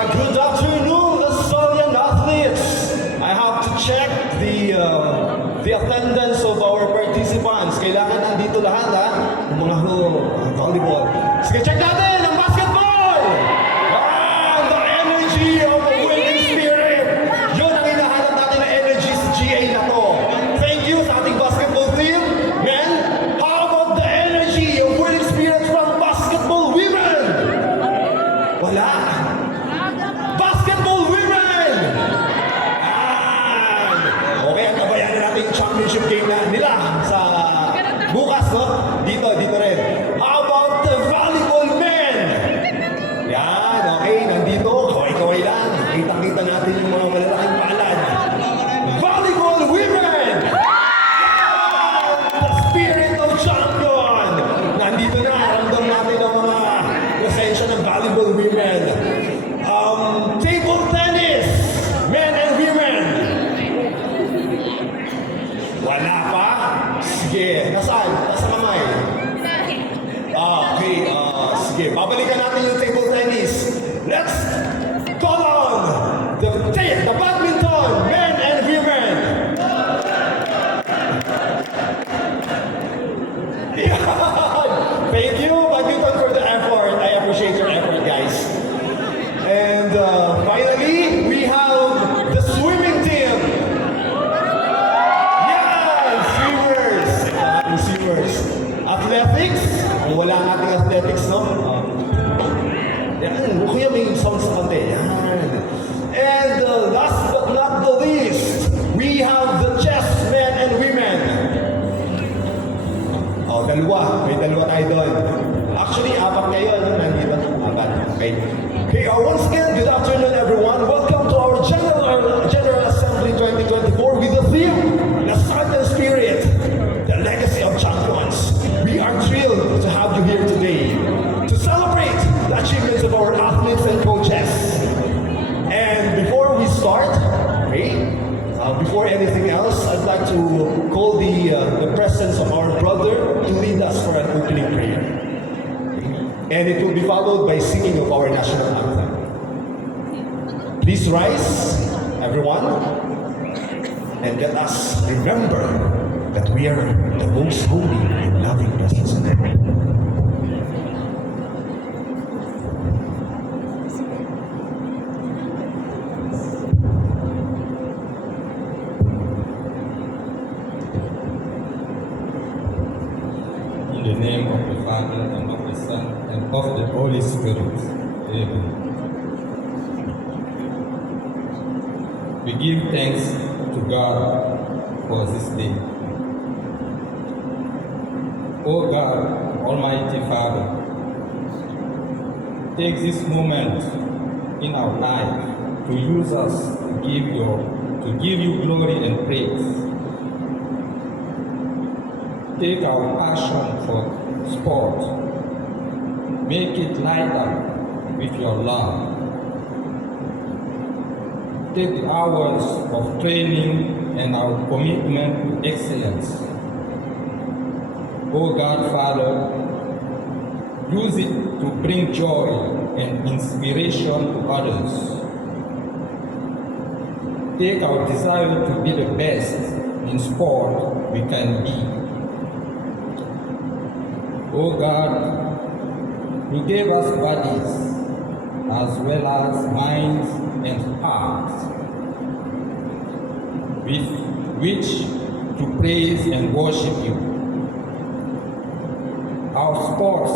Good afternoon, Australian athletes. I have to check the attendance of our participants. Kailangan nandito lahat ha, yung mga volleyball. Sige, check natin ang basketball! The energy of the winning spirit. Yun ang hinahanap natin na energy sa GA na to. Thank you sa ating basketball team. Men, how about the energy of winning spirit from basketball women? Wala. Basketball women! Okay, ang tabayanin natin yung championship game nila sa bukas, no? Dito rin. How about the volleyball men? Yan, okay, nandito, kaway-kaway lang. Kita-kita natin yung mga malalaking palad. Volleyball women! Yan! The spirit of champion! Nandito na, ramdam natin ang mga presensya ng volleyball women. Table tennis, men and women. Wala pa? Sige, nasaan? Nasa kamay? Okay, sige. Babalikan natin yung table tennis. Let's call on the badminton, men and women. Yan. Thank you, badminton, for the effort. I appreciate your effort, guys. And finally, we have the swimming team. Yan! Swimmers! Swimmers. Athletics. Wala nga ating athletics, no? Yan. Kuya, may sound sa kante. Yan. And last but not the least, we have the chess men and women. Dalawa. May dalawa tayo doon. Actually, apat kayo, no? Nandito. Apat. Okay. Okay, once again, good afternoon, everyone. Welcome to our General Assembly 2024 with the theme, the Southern Spirit, the Legacy of Champions. We are thrilled to have you here today to celebrate the achievements of our athletes and coaches. And before we start, okay, before anything else, I'd like to call the presence of our brother to lead us for an opening prayer. And it will be followed by singing of our national anthem. Please rise, everyone, and let us remember that we are the most holy and loving presence of God. In the name of the Father, and of the Son, and of the Holy Spirit. Amen. We give thanks to God for this day. O God, Almighty Father, take this moment in our life to use us to give you glory and praise. Take our passion for sport, make it light up with your love. Take the hours of training and our commitment to excellence. O God, Father, use it to bring joy and inspiration to others. Take our desire to be the best in sport we can be. O God, you gave us bodies as well as minds and hearts with which to praise and worship you. Our sports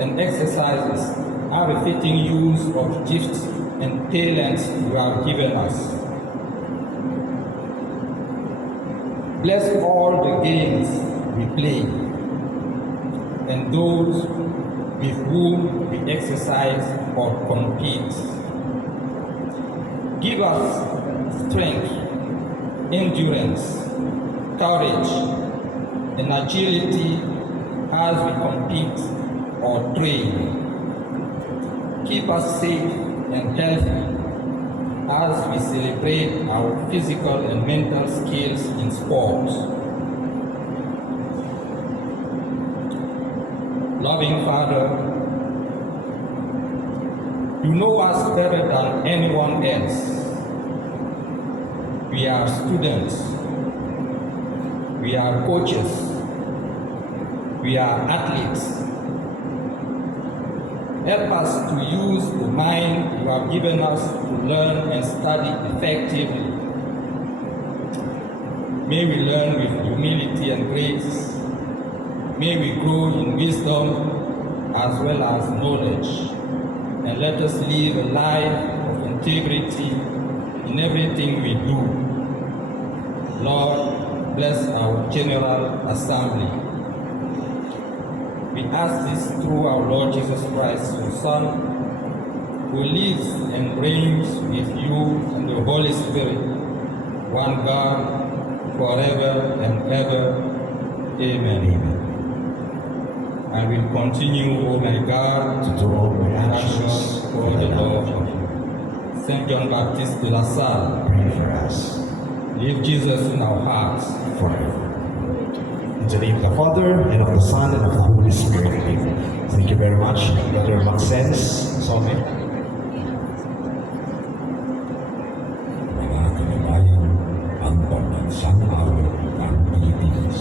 and exercises are a fitting use of gifts and talents you have given us. Bless all the games we play and those with whom we exercise or compete. Give us strength, endurance, courage, and agility as we compete or train. Keep us safe and healthy as we celebrate our physical and mental skills in sports. Loving Father, You know us better than anyone else. We are students. We are coaches. We are athletes. Help us to use the mind you have given us to learn and study effectively. May we learn with humility and grace. May we grow in wisdom as well as knowledge. And let us live a life of integrity in everything we do. Lord, bless our General Assembly. We ask this through our Lord Jesus Christ, your Son, who lives and reigns with you and the Holy Spirit, one God, forever and ever. Amen. I will continue, O my God, To do all my actions actions for the love of you. Saint John Baptist de la Salle, Pray for us leave Jesus in our hearts. forever. In the name of the Father, and of the Son, and of the Holy Spirit. Thank you very much, Brother Maxens. Some. Mga kababayan, ang pambansang awit ng Pilipinas.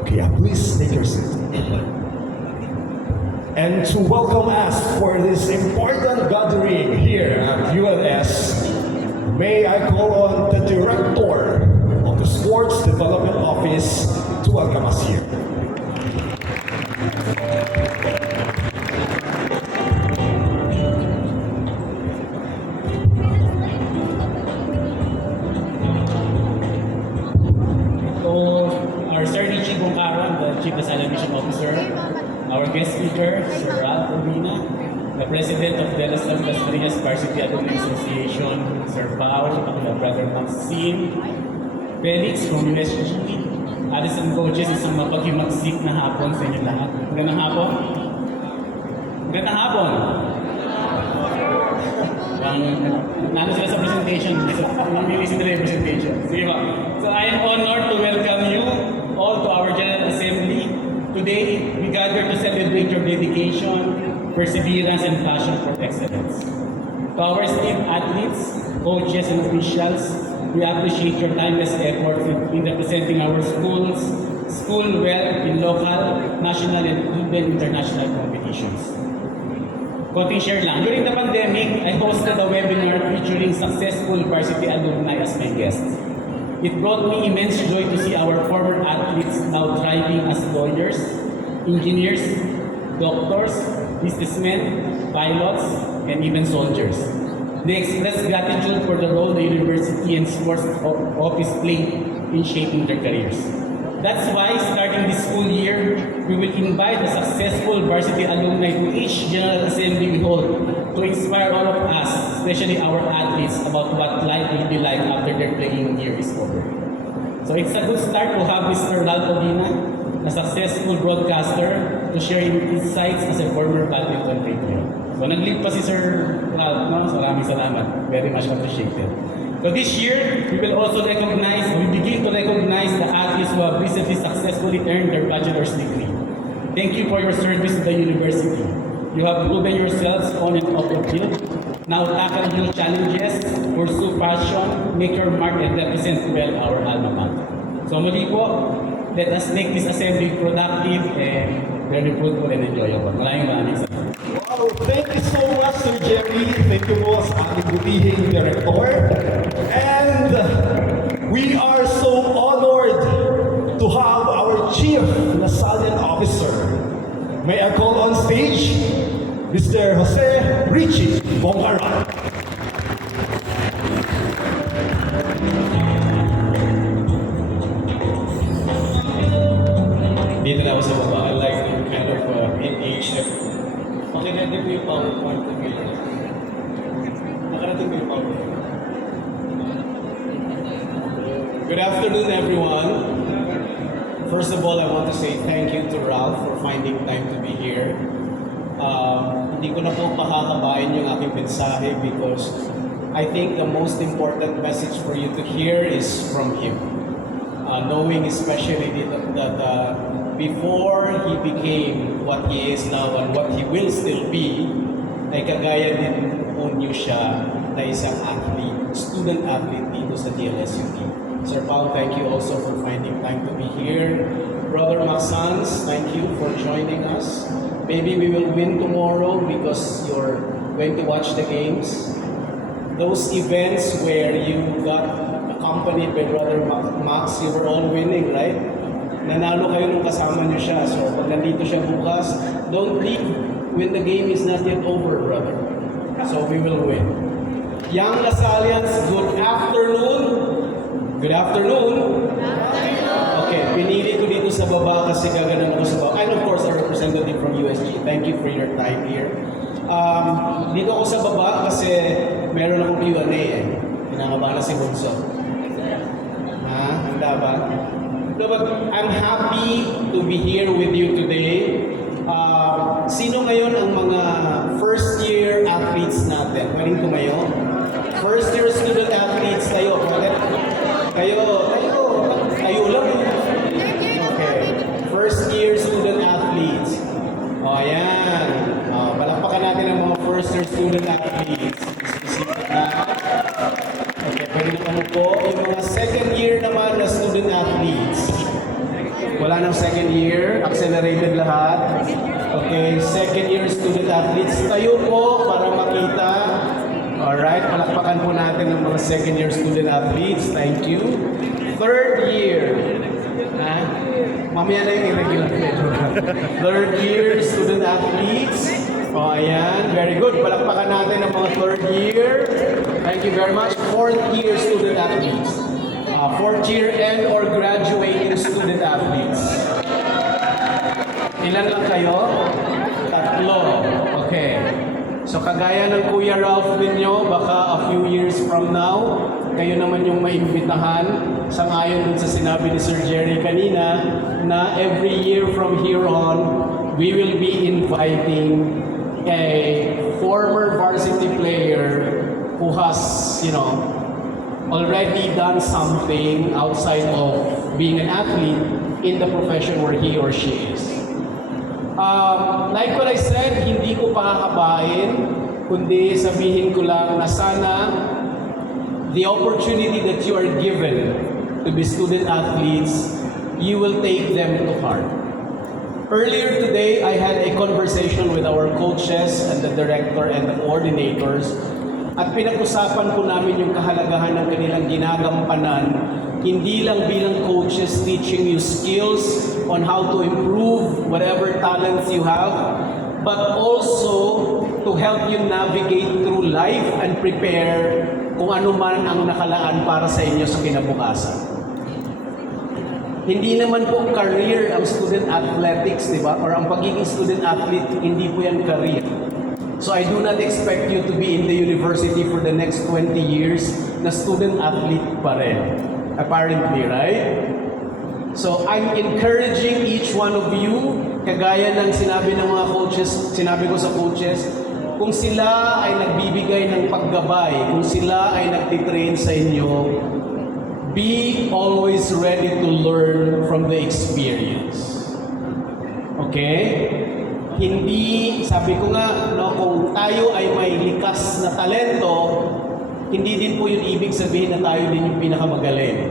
Okay, please take your seat. And to welcome us for this important gathering here at ULS, may I call on the Director of the Sports Development Office to welcome us here. So, our Sir Richie Bongkaran, the Chief Asylum Mission Officer, our guest speaker, Sir Ralph Urbina, the President of De La Salle Las Marinas Varsity Alumni Association, Sir Paul, my brother Maxine, Felix from USG, Addison Coaches, isang mapaghimagsik na hapon sa inyo lahat. Magandang hapon. Magandang hapon. Nano sila sa presentation. Namimiss nila yung presentation. Sige ba? So I am honored to welcome you all to our General Assembly. Today, we gather to celebrate your dedication, perseverance, and passion for excellence. To our esteemed athletes, coaches, and officials, we appreciate your timeless effort in representing our schools, school well in local, national, and even international competitions. Konting share lang. During the pandemic, I hosted a webinar featuring successful varsity alumni as my guests. It brought me immense joy to see our former athletes now thriving as lawyers, engineers, doctors, businessmen, pilots, and even soldiers. They express gratitude for the role the university and sports office play in shaping their careers. That's why, starting this school year, we will invite the successful varsity alumni to each General Assembly we hold to inspire all of us, especially our athletes, about what life will be like after their playing year is over. So it's a good start to have Mr. Ralph Urbina, a successful broadcaster, to share insights as a former badminton player. So nag-lead pa si Sir Ralph, no? So maraming salamat. Very much appreciated. So this year, we will also begin to recognize the athletes who have recently successfully earned their bachelor's degree. Thank you for your service to the university. You have proven yourselves on and off the field. Now tackle new challenges, pursue passion, make your mark, and represent well our alma mater. So muli po, let us make this assembly productive and very fruitful and enjoyable. Maraming salamat. Wow, thank you so much, Sir Jerry. Thank you po sa ating butihing director. And we are so honored to have our Chief Lasallian Officer. May I call on stage Mr. Jose Richie Bongara. Dito na ako sa baba. I like the kind of engaged. Pakinggan ko yung PowerPoint ko ngayon. Nakarating ko yung PowerPoint. Good afternoon, everyone. First of all, I want to say thank you to Ralph for finding time to be here. Hindi ko na po pakakabain yung aking mensahe because I think the most important message for you to hear is from him. Knowing especially that before he became what he is now and what he will still be, ay kagaya din po niyo siya na isang athlete, student athlete dito sa DLSUT. Sir Paul, thank you also for finding time to be here. Brother Maxans, thank you for joining us. Maybe we will win tomorrow because you're going to watch the games. Those events where you got accompanied by Brother Max, you were all winning, right? Nanalo kayo nung kasama niyo siya. So pag nandito siya bukas, don't leave when the game is not yet over, brother. So we will win. Young Lasallians, good afternoon. Good afternoon. Okay, pinili ko dito sa baba kasi gaganon ako sa baba. And of course, our representative from USG. Thank you for your time here. Dito ako sa baba kasi meron akong Q&A eh. Pinangaba na si Bunso. Handa ba? No, but I'm happy to be here with you today. Sino ngayon ang mga first year athletes natin? Pwedeng tumayo? First year student athletes tayo. Kayo lang. Okay. First year student athletes. O, ayan. Palakpakan natin ang mga first year student athletes. Okay, pwede naman po. Yung mga second year naman na student athletes. Wala nang second year. Accelerated lahat. Okay, second year student athletes. Tayo po para makita. Alright, palakpakan po natin ang mga second year student athletes. Thank you. Third year. Mamaya na yung irregular medyo. Third year student athletes. O, ayan. Very good. Palakpakan natin ang mga third year. Thank you very much. Fourth year student athletes. Fourth year and or graduating student athletes. Ilan lang kayo? Tatlo. Okay. So kagaya ng Kuya Ralph ninyo, baka a few years from now, kayo naman yung maimbitahan sangayon dun sa sinabi ni Sir Jerry kanina na every year from here on, we will be inviting a former varsity player who has, already done something outside of being an athlete in the profession where he or she is. Like what I said, hindi ko pakakabain, kundi sabihin ko lang na sana the opportunity that you are given to be student athletes, you will take them to heart. Earlier today, I had a conversation with our coaches and the director and the coordinators at pinag-usapan po namin yung kahalagahan ng kanilang ginagampanan, hindi lang bilang coaches teaching you skills on how to improve whatever talents you have, but also to help you navigate through life and prepare kung ano man ang nakalaan para sa inyo sa kinabukasan. Hindi naman po career ang student athletics, di ba? Or ang pagiging student athlete, hindi po yan career. So I do not expect you to be in the university for the next 20 years na student athlete pa rin. Apparently, right? So I'm encouraging each one of you, kagaya ng sinabi ng mga coaches, sinabi ko sa coaches, kung sila ay nagbibigay ng paggabay, kung sila ay nagtitrain sa inyo, be always ready to learn from the experience. Okay? Hindi, sabi ko nga, kung tayo ay may likas na talento, hindi din po yun ibig sabihin na tayo din yung pinakamagaling.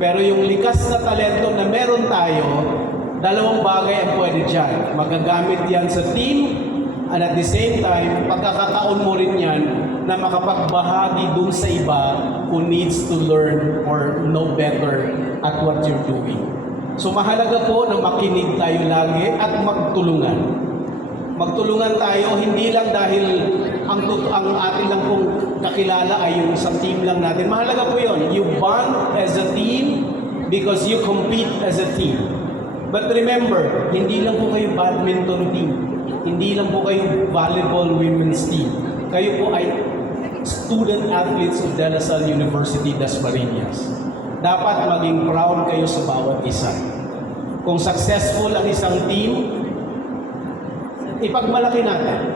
Pero yung likas na talento na meron tayo, Dalawang bagay ang pwede dyan. Magagamit yan sa team, and at the same time, pagkakataon mo rin yan na makapagbahagi dun sa iba who needs to learn or know better at what you're doing. So mahalaga po na makinig tayo lagi at magtulungan. Magtulungan tayo, hindi lang dahil ang atin lang pong kakilala ay yung sa team lang natin. Mahalaga po yun. You bond as a team because you compete as a team. But remember, hindi lang po kayo badminton team. Hindi lang po kayo volleyball women's team. Kayo po ay student athletes of De La Salle University, Dasmariñas. Dapat maging proud kayo sa bawat isa. Kung successful ang isang team, ipagmalaki natin.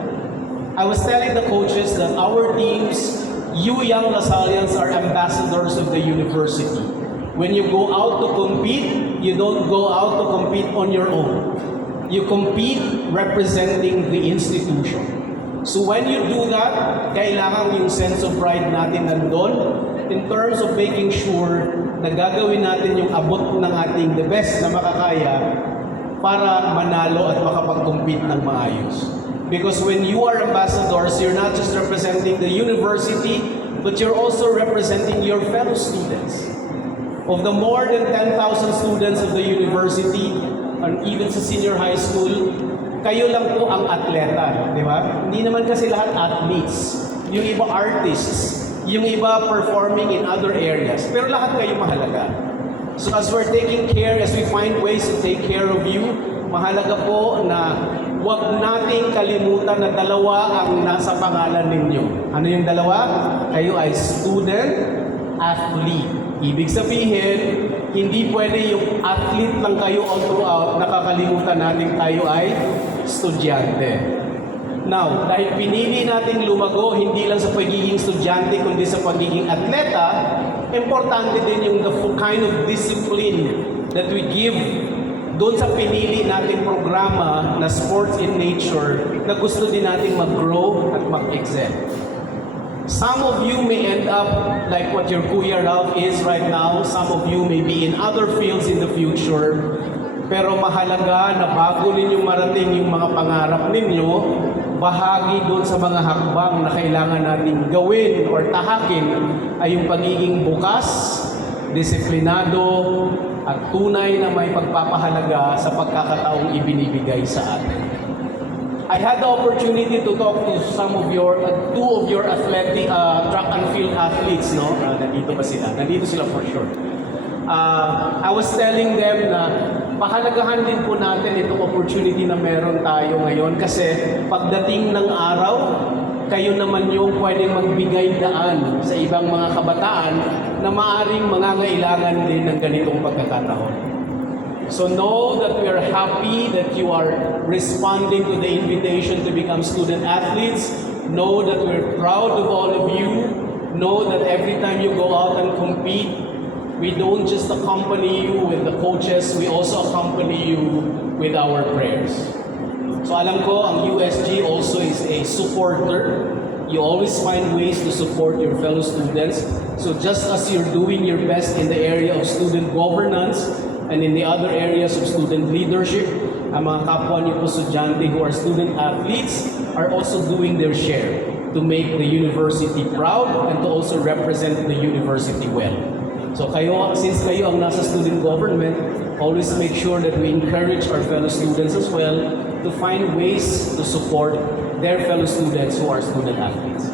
I was telling the coaches that our teams, you young Lasallians are ambassadors of the university. When you go out to compete, you don't go out to compete on your own. You compete representing the institution. So when you do that, kailangan yung sense of pride natin nandun in terms of making sure na gagawin natin yung abot ng ating the best na makakaya para manalo at makapag-compete ng maayos. Because when you are ambassadors, you're not just representing the university, but you're also representing your fellow students. Of the more than 10,000 students of the university, and even sa senior high school, kayo lang po ang atleta, di ba? Hindi naman kasi lahat athletes. Yung iba artists, yung iba performing in other areas. Pero lahat kayo mahalaga. So as we're taking care, as we find ways to take care of you, mahalaga po na huwag nating kalimutan na dalawa ang nasa pangalan ninyo. Ano yung dalawa? Kayo ay student, athlete. Ibig sabihin, hindi pwede yung athlete lang kayo all throughout, nakakalimutan natin tayo ay estudyante. Now, dahil pinili natin lumago, hindi lang sa pagiging estudyante, kundi sa pagiging atleta, importante din yung the kind of discipline that we give doon sa pinili nating programa na sports in nature na gusto din nating mag-grow at mag-excel. Some of you may end up like what your Kuya Ralph is right now. Some of you may be in other fields in the future. Pero mahalaga na bago ninyong marating yung mga pangarap ninyo, bahagi doon sa mga hakbang na kailangan natin gawin or tahakin ay yung pagiging bukas, disiplinado, at tunay na may pagpapahalaga sa pagkakataong ibinibigay sa atin. I had the opportunity to talk to some of your, two of your athletic, track and field athletes, no? Nandito ba sila? Nandito sila for sure. I was telling them na pahalagahan din po natin itong opportunity na meron tayo ngayon kasi pagdating ng araw, kayo naman yung pwedeng magbigay daan sa ibang mga kabataan na maaring mangangailangan din ng ganitong pagkakataon. So know that we are happy that you are responding to the invitation to become student athletes. Know that we're proud of all of you. Know that every time you go out and compete, we don't just accompany you with the coaches, we also accompany you with our prayers. So alam ko, ang USG also is a supporter. You always find ways to support your fellow students. So just as you're doing your best in the area of student governance, and in the other areas of student leadership, ang mga kapwa niyo po estudyante who are student athletes are also doing their share to make the university proud and to also represent the university well. So kayo, since kayo ang nasa student government, always make sure that we encourage our fellow students as well to find ways to support their fellow students who are student athletes.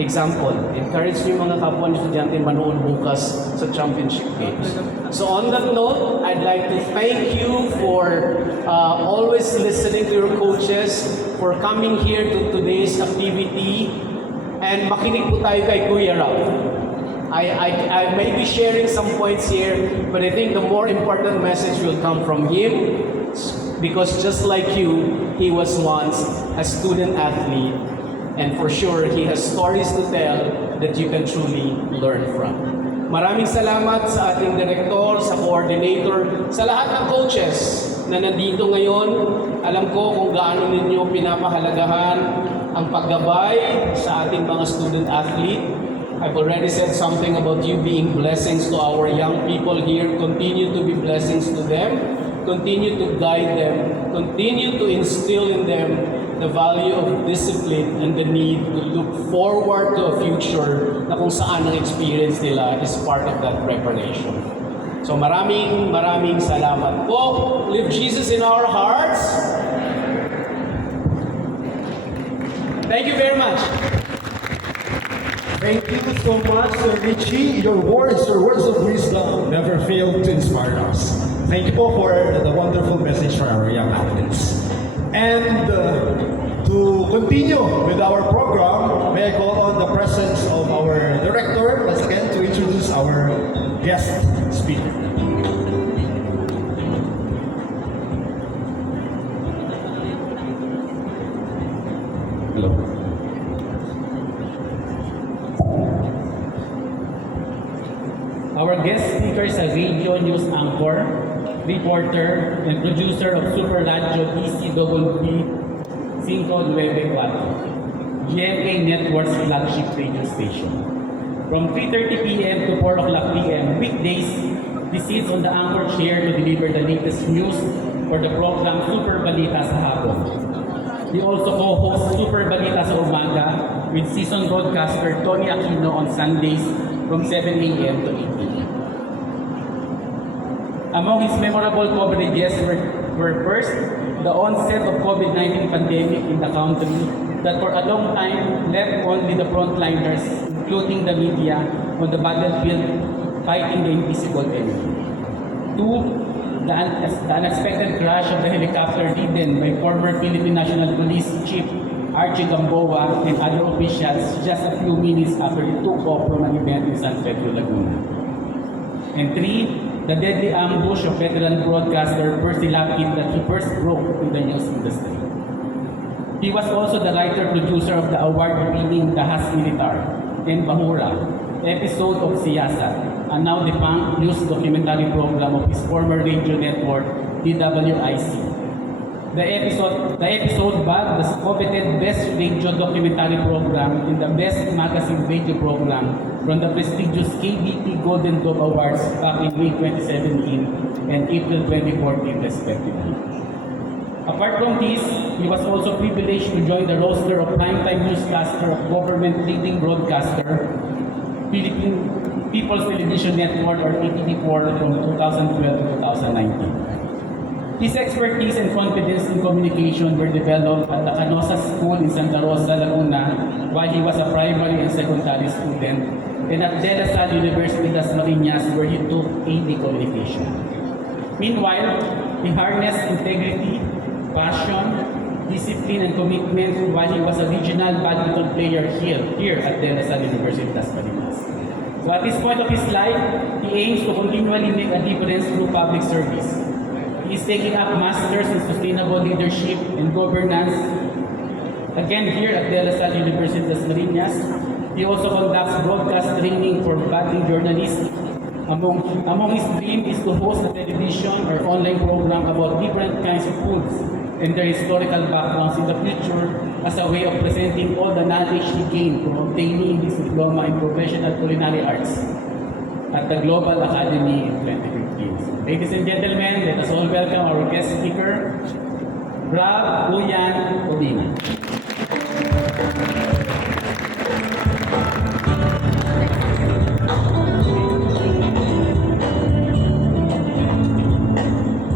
Example, encourage niyo mga kapwa niyo estudyante manood bukas sa championship games. So on that note, I'd like to thank you for always listening to your coaches, for coming here to today's activity, and makinig po tayo kay Kuya Ralph. I may be sharing some points here, but I think the more important message will come from him, because just like you, he was once a student athlete. And for sure, he has stories to tell that you can truly learn from. Maraming salamat sa ating director, sa coordinator, sa lahat ng coaches na nandito ngayon. Alam ko kung gaano ninyo pinapahalagahan ang paggabay sa ating mga student athlete. I've already said something about you being blessings to our young people here. Continue to be blessings to them. continue to guide them, continue to instill in them the value of discipline and the need to look forward to a future na kung saan ang experience nila is part of that preparation. So maraming salamat po. Live Jesus in our hearts. Thank you very much. Thank you so much, Sir Richie. Your words of wisdom never fail to inspire us. Thank you po for the wonderful message for our young athletes. And to continue with our program, may I call on the presence of our director once again to introduce our guest speaker. Hello. Our guest speaker is a radio news anchor, reporter, and producer of Super Radio DCWB 594, GMA Network's flagship radio station. From 3:30 p.m. to 4 o'clock p.m. weekdays, he sits on the anchor chair to deliver the latest news for the program Super Balita sa Hapon. He also co-hosts Super Balita sa Umaga with seasoned broadcaster Tony Aquino on Sundays from 7 a.m. to 8 a.m. Among his memorable coverages were first, the onset of COVID-19 pandemic in the country that for a long time left only the frontliners, including the media, on the battlefield fighting the invisible enemy. Two, the unexpected crash of the helicopter ridden by former Philippine National Police Chief Archie Gamboa and other officials just a few minutes after he took off from an event in San Pedro, Laguna. And three, the deadly ambush of veteran broadcaster Percy Lapid that he first broke in the news industry. He was also the writer-producer of the award-winning Dahas Militar and Bahura episode of Siyasat, a now defunct news documentary program of his former radio network, DWIC. The episode bagged the coveted Best Radio Documentary Program and the Best Magazine Radio Program from the prestigious KBP Golden Globe Awards back in May 2017 and April 2014 respectively. Apart from this, he was also privileged to join the roster of primetime newscaster of government leading broadcaster, Philippine People's Television Network or PTV4 from 2012 to 2019. His expertise and confidence in communication were developed at the Canosa School in Santa Rosa, Laguna, while he was a primary and secondary student, and at De La Salle University das Marinas, where he took AD Communication. Meanwhile, he harnessed integrity, passion, discipline, and commitment while he was a regional badminton player here at De La Salle University das Marinas. So at this point of his life, he aims to continually make a difference through public service. He is taking up masters in sustainable leadership and governance, again here at De La Salle University das Marinas. He also conducts broadcast training for budding journalists. Among his dreams is to host a television or online program about different kinds of foods and their historical backgrounds in the future as a way of presenting all the knowledge he gained from obtaining his diploma in professional culinary arts at the Global Academy in 2015. Ladies and gentlemen, let us all welcome our guest speaker, Rob Uyan Odina.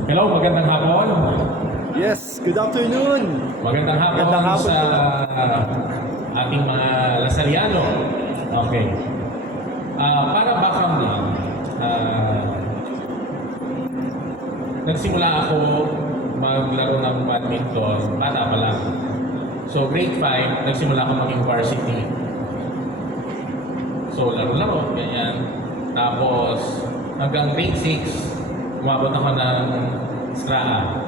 Hello, magandang hapon. Yes, good afternoon. Magandang hapon, Magandang hapon sa ating mga Lasaliano. Okay. Para background lang, nagsimula ako maglaro ng badminton, bata pa lang. So grade 5, nagsimula ako maging varsity. So laro-laro, ganyan. Tapos hanggang grade 6, umabot ako ng STRAA.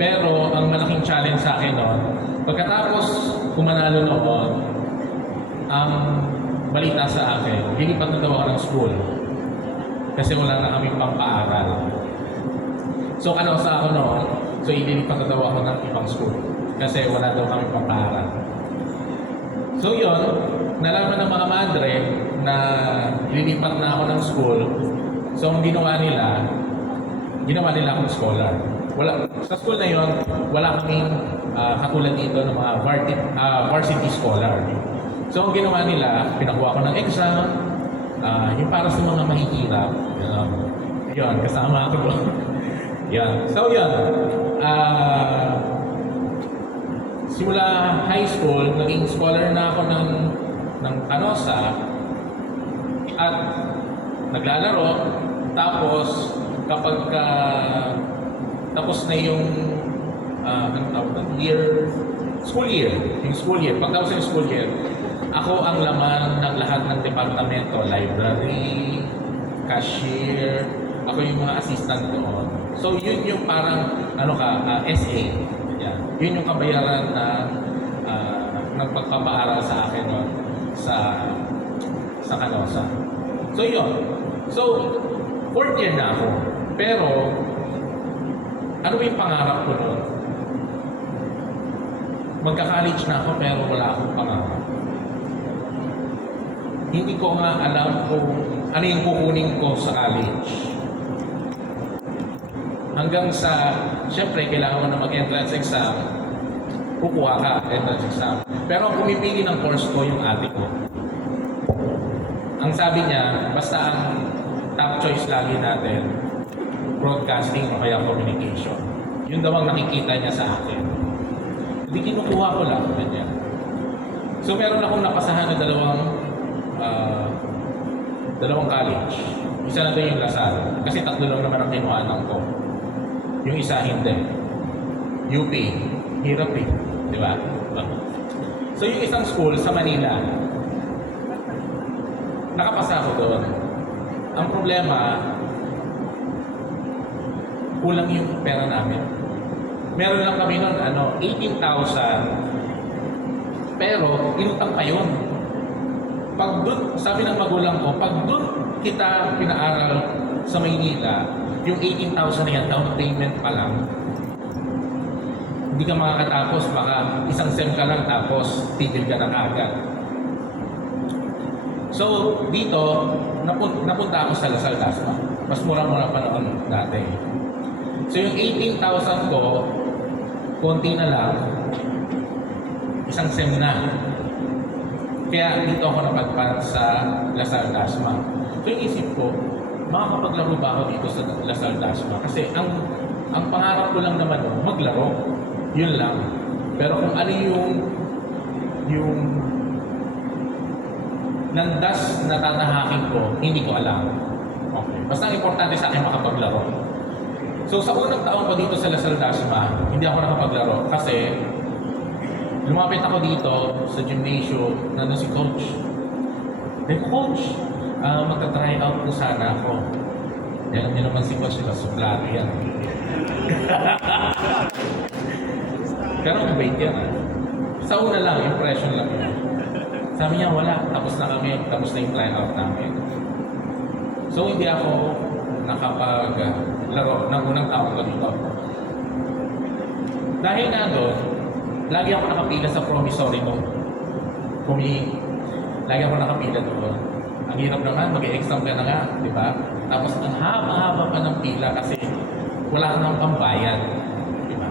Pero ang malaking challenge sa akin noon, pagkatapos kumanalo noon, ang balita sa akin, lilipat na daw ako ng school. Kasi wala na kaming pang-paaral. So sa ako noon, so ililipat na daw ako ng ibang school. Kasi wala daw kaming pang-paaral. So yun, nalaman ng mga madre na lilipat na ako ng school. So ang ginawa nila, ginawa nila akong scholar. Sa school na yon, wala kaming katulad dito ng mga varsity scholar. So ang ginawa nila, pinakuha ko ng exam, yung para sa mga mahihirap. Yun, kasama ako doon. Yan. So yun, simula high school, naging scholar na ako ng Canosa at naglalaro. Tapos kapag tapos na yung school year, pagtapos ng school year, ako ang laman ng lahat ng departamento, library, cashier, ako yung mga assistant doon. So yun yung parang SA. Yan. Yun yung kabayaran na ng pagpapaaral sa akin no, sa Canosa. So yun. So 4th year na ako. Pero ano ba yung pangarap ko noon? Magka-college na ako pero wala akong pangarap. Hindi ko nga alam kung ano yung kukunin ko sa college. Hanggang sa, syempre, kailangan mo na mag-entrance exam, kukuha ka, entrance exam. Pero ang pumipili ng course ko yung ate ko. Ang sabi niya, basta ang top choice lagi natin, broadcasting o kaya communication. Yun daw ang nakikita niya sa akin. Hindi kinukuha ko lang, ganyan. So meron akong napasahan na dalawang college. Isa na doon yung Lasal. Kasi 3 lang naman ang kinuhanan ko. Yung isa hindi. UP. Hirap eh. Di ba? So yung isang school sa Manila, nakapasa ako doon. Ang problema, kulang yung pera namin. Meron lang kami noon, 18,000. Pero, inutang pa yun. Pag doon, sabi ng magulang ko, pag doon kita pinaaral sa Maynila, yung 18,000 na yan, down payment pa lang, hindi ka makakatapos, baka isang sem ka lang tapos tigil ka na agad. So, dito, napunta ako sa Lasal Dasma. Mas mura-mura pa noon dati. So, yung 18,000 ko, konti na lang, isang sem na. Kaya dito ako napadpad sa Lasal Dasma. So, yung isip ko, makakapaglaro ba ako dito sa Lasal Dasma? Kasi ang pangarap ko lang naman maglaro. Yun lang. Pero kung ano yung nandas na tatahakin ko, hindi ko alam. Okay. Basta ang importante sa akin makapaglaro. So sa unang taon ko dito sa Lasal Dasma, hindi ako nakapaglaro kasi lumapit ako dito sa gymnasium, nandun si coach. Coach, magta-try out po sana ako. Yan niyo naman si coach, suplado yan. Pero ang bait yan Sa una lang, impression lang yun. Sabi niya, wala. Tapos na yung tryout namin. So, hindi ako nakapaglaro ng unang taon ko dito. Dahil nga doon, lagi ako nakapila sa promissory note. Lagi ako nakapila doon. Ang hirap naman, mag-e-exam ka na nga, di ba? Tapos ang haba-haba pa ng pila kasi wala ka nang pambayad. Di ba?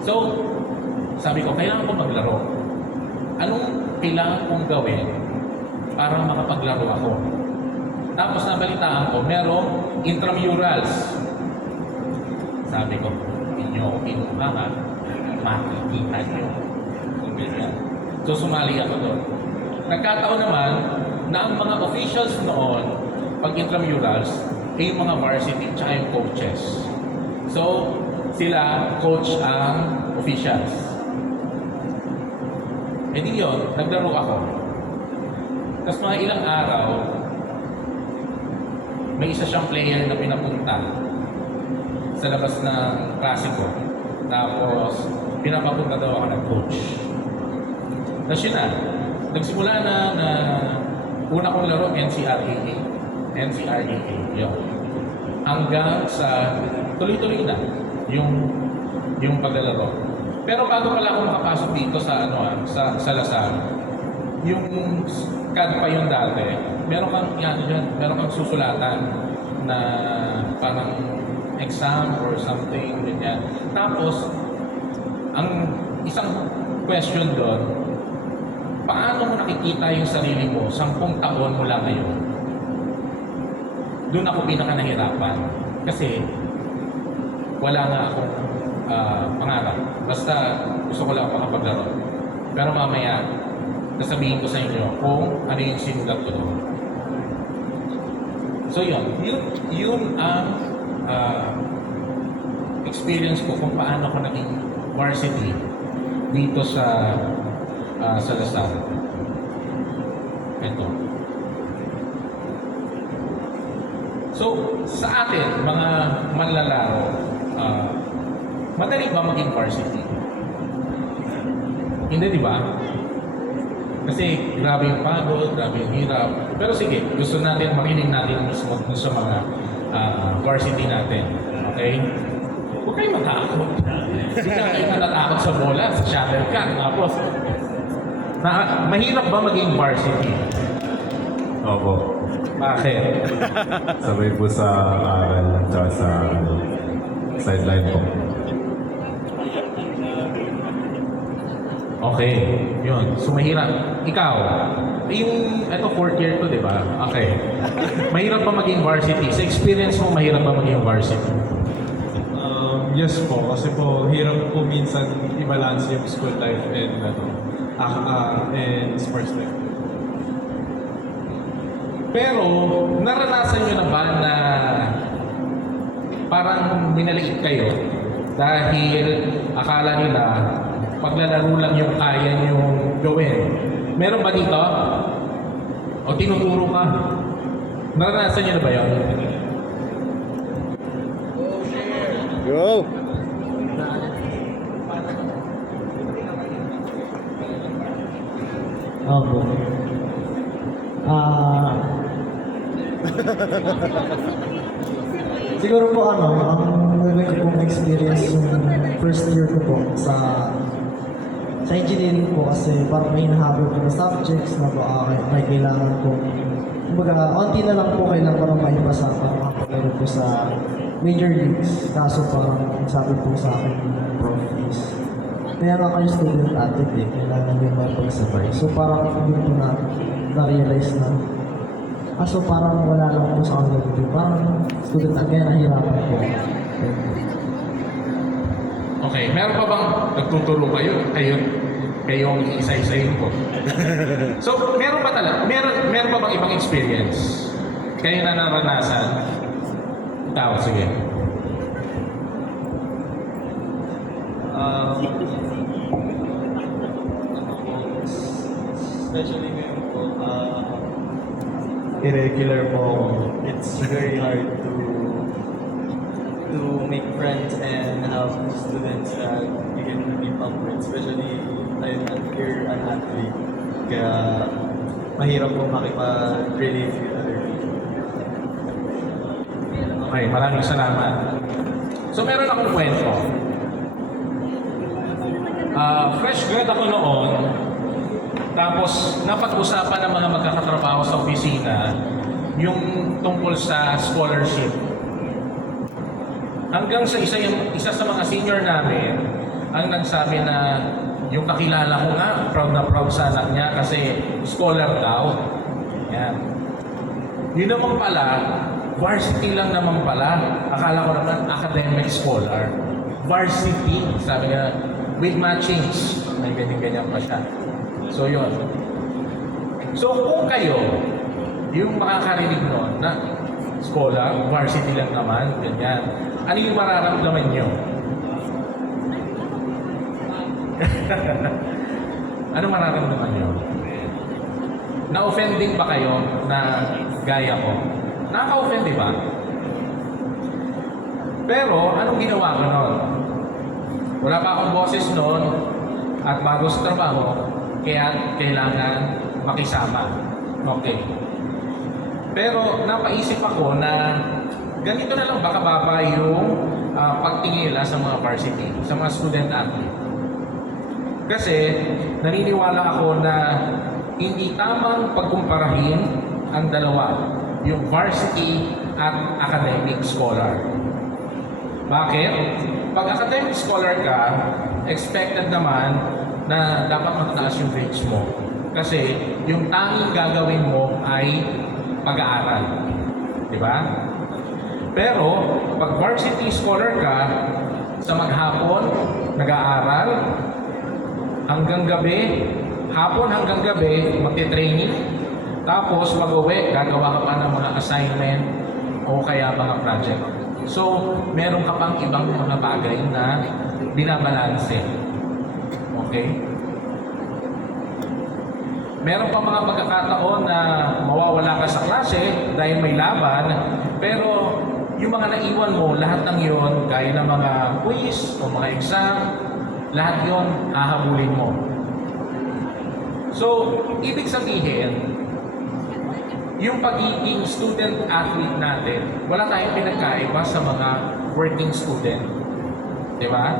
So, sabi ko, kailangan ko maglaro. Anong kailangan kong gawin para makapaglaro ako? Tapos nabalitaan ko, merong intramurals. Sabi ko, hindi nyo ako kinuha nga, makikita nyo. So sumali ako doon. Nagkataon naman na ang mga officials noon, pag intramurals, ay yung mga varsity tsaka yung coaches. So, sila, coach ang officials. E di yun, naglaro ako. Tapos mga ilang araw, may isa siyang player na pinapunta sa labas ng klase ko. Tapos, pinapapunta daw ako ng coach. Tapos yun na, nagsimula na una kong laro, NCRAA, yun. Hanggang sa tuloy-tuloy na yung paglalaro. Pero bago pala ako makapasok dito sa sa Lasal, yung CAD pa yung dati, meron kang susulatan na parang exam or something, ganyan. Tapos, ang isang question doon, paano mo nakikita yung sarili mo 10 taon mula ngayon? Doon ako pinaka nahirapan. Kasi, wala nga akong pangarap. Basta gusto ko lang makapaglaro. Pero mamaya, nasabihin ko sa inyo kung ano yung sinulat ko doon. So yun ang experience ko kung paano ko naging varsity dito sa Lasal. Ito. So, sa atin, mga manlalaro, madali ba maging varsity? Hindi, di ba? Kasi grabe yung pagod, grabe yung hirap. Pero sige, gusto natin marinig natin mismo sa mga varsity natin. Okay? Huwag kayong matakot. Hindi kayo natatakot sa bola, sa shuttlecock. Tapos, mahirap ba maging varsity? Opo. Bakit? Sabay po sa aral at saka sa sideline po. Okay, yun. So mahirap. Ikaw, ito 4th year to, di ba? Okay. Mahirap ba maging varsity? Sa experience mo, mahirap ba maging varsity? Yes po, kasi po hirap po minsan i-balance yung school life and and sports life. Pero, naranasan nyo na ba na parang minaliit kayo dahil akala nila paglalaro lang yung kaya nyo gawin? Meron ba dito? O tinuturo ka? Naranasan nyo na ba yun? Go! Opo. Siguro po ang nagawin ko pong experience yung first year ko po sa engineering po kasi parang may nahabol ko na subjects na po may kailangan ko. Kumbaga, onti na lang po kailangan para maipasa para makapaglaro po sa major leagues. Kaso parang sabi po sa akin ng prof is kaya nga kayo student athlete kailangan yung mapagsabay. So parang hindi ko na-realize na kaso parang wala lang po sa kanila dito. Parang student at kaya nahihirapan po. Okay, meron pa bang nagtuturo kayong isa-isayin po? So, meron ba talaga? Meron pa bang ibang experience? Kayo na naranasan? Tao, sige. Especially ngayon po, irregular po ako. It's very hard to make friends and have students that you can keep up with. Especially you're an athlete. Kaya mahirap po makipag-relate with other people. Okay, maraming salamat. So, meron akong kwento. Fresh grad ako noon, tapos napag-usapan ng mga magkakatrabaho sa opisina yung tungkol sa scholarship. Hanggang sa isa sa mga senior namin ang nagsabi na yung kakilala ko nga, proud na proud sa anak niya kasi scholar daw. Yan. Yun naman pala, varsity lang naman pala. Akala ko naman academic scholar. Varsity, sabi nga, with matchings. May ganyan-ganyan pa siya. So yun. So kung kayo, yung makakarinig nun na scholar, varsity lang naman, ganyan. Ano yung mararamdaman nyo? Ano mararamdaman nyo? Na-offending ba kayo na gaya ko? Nakaka-offend, di ba? Pero, anong ginawa ko nun? Wala pa akong boses nun at bago sa trabaho, kaya kailangan makisama. Okay. Pero, napaisip ako na ganito na lang baka baba yung pagtingin nila sa mga varsity, sa mga student athlete. Kasi naniniwala ako na hindi tamang pagkumparahin ang dalawa, yung varsity at academic scholar. Bakit? Pag academic scholar ka, expected naman na dapat mataas yung grades mo. Kasi yung tanging gagawin mo ay pag-aaral. Di ba? Pero pag varsity scholar ka, sa maghapon, nag-aaral, hanggang gabi, hapon hanggang gabi, magte-training, tapos mag-uwi, gagawa ka pa ng mga assignment o kaya mga project. So, meron ka pang ibang mga bagay na binabalanse. Okay? Meron pa mga pagkakataon na mawawala ka sa klase dahil may laban, pero yung mga naiwan mo, lahat ng yon, gaya ng mga quiz o mga exam, lahat yon hahabulin mo. So, ibig sabihin, yung pagiging student-athlete natin, wala tayong pinagkaiba sa mga working student. Di ba?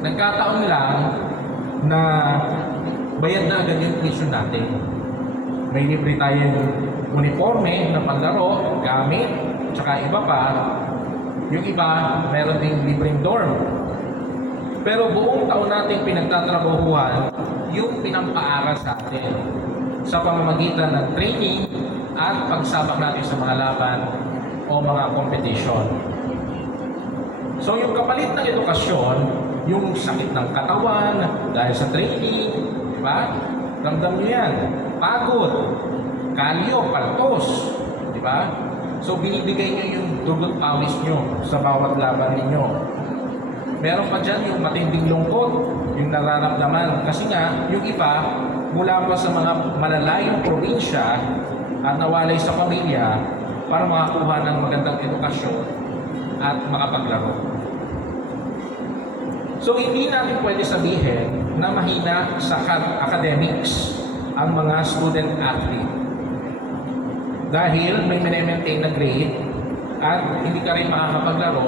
Nagkataon lang na bayad na agad yung tuition natin. May libre tayong uniforme na panlaro, gamit, tsaka iba pa. Yung iba, meron ding libreng dorm. Pero buong taon natin pinagtatrabahuhan yung pinampaaral sa atin sa pamamagitan ng training at pagsabak natin sa mga laban o mga competition. So yung kapalit ng edukasyon, yung sakit ng katawan dahil sa training, di ba? Ramdam nyo yan. Pagod, kalyo, paltos, di ba? So binibigay nyo yung dugot pawis nyo sa bawat laban ninyo. Meron pa dyan yung matinding lungkot, yung nararamdaman. Kasi nga, yung iba, mula pa sa mga malalayong probinsya at nawalay sa pamilya para makakuha ng magandang edukasyon at makapaglaro. So hindi natin pwede sabihin na mahina sa academics ang mga student athlete. Dahil may maintain na grade at hindi ka rin makakapaglaro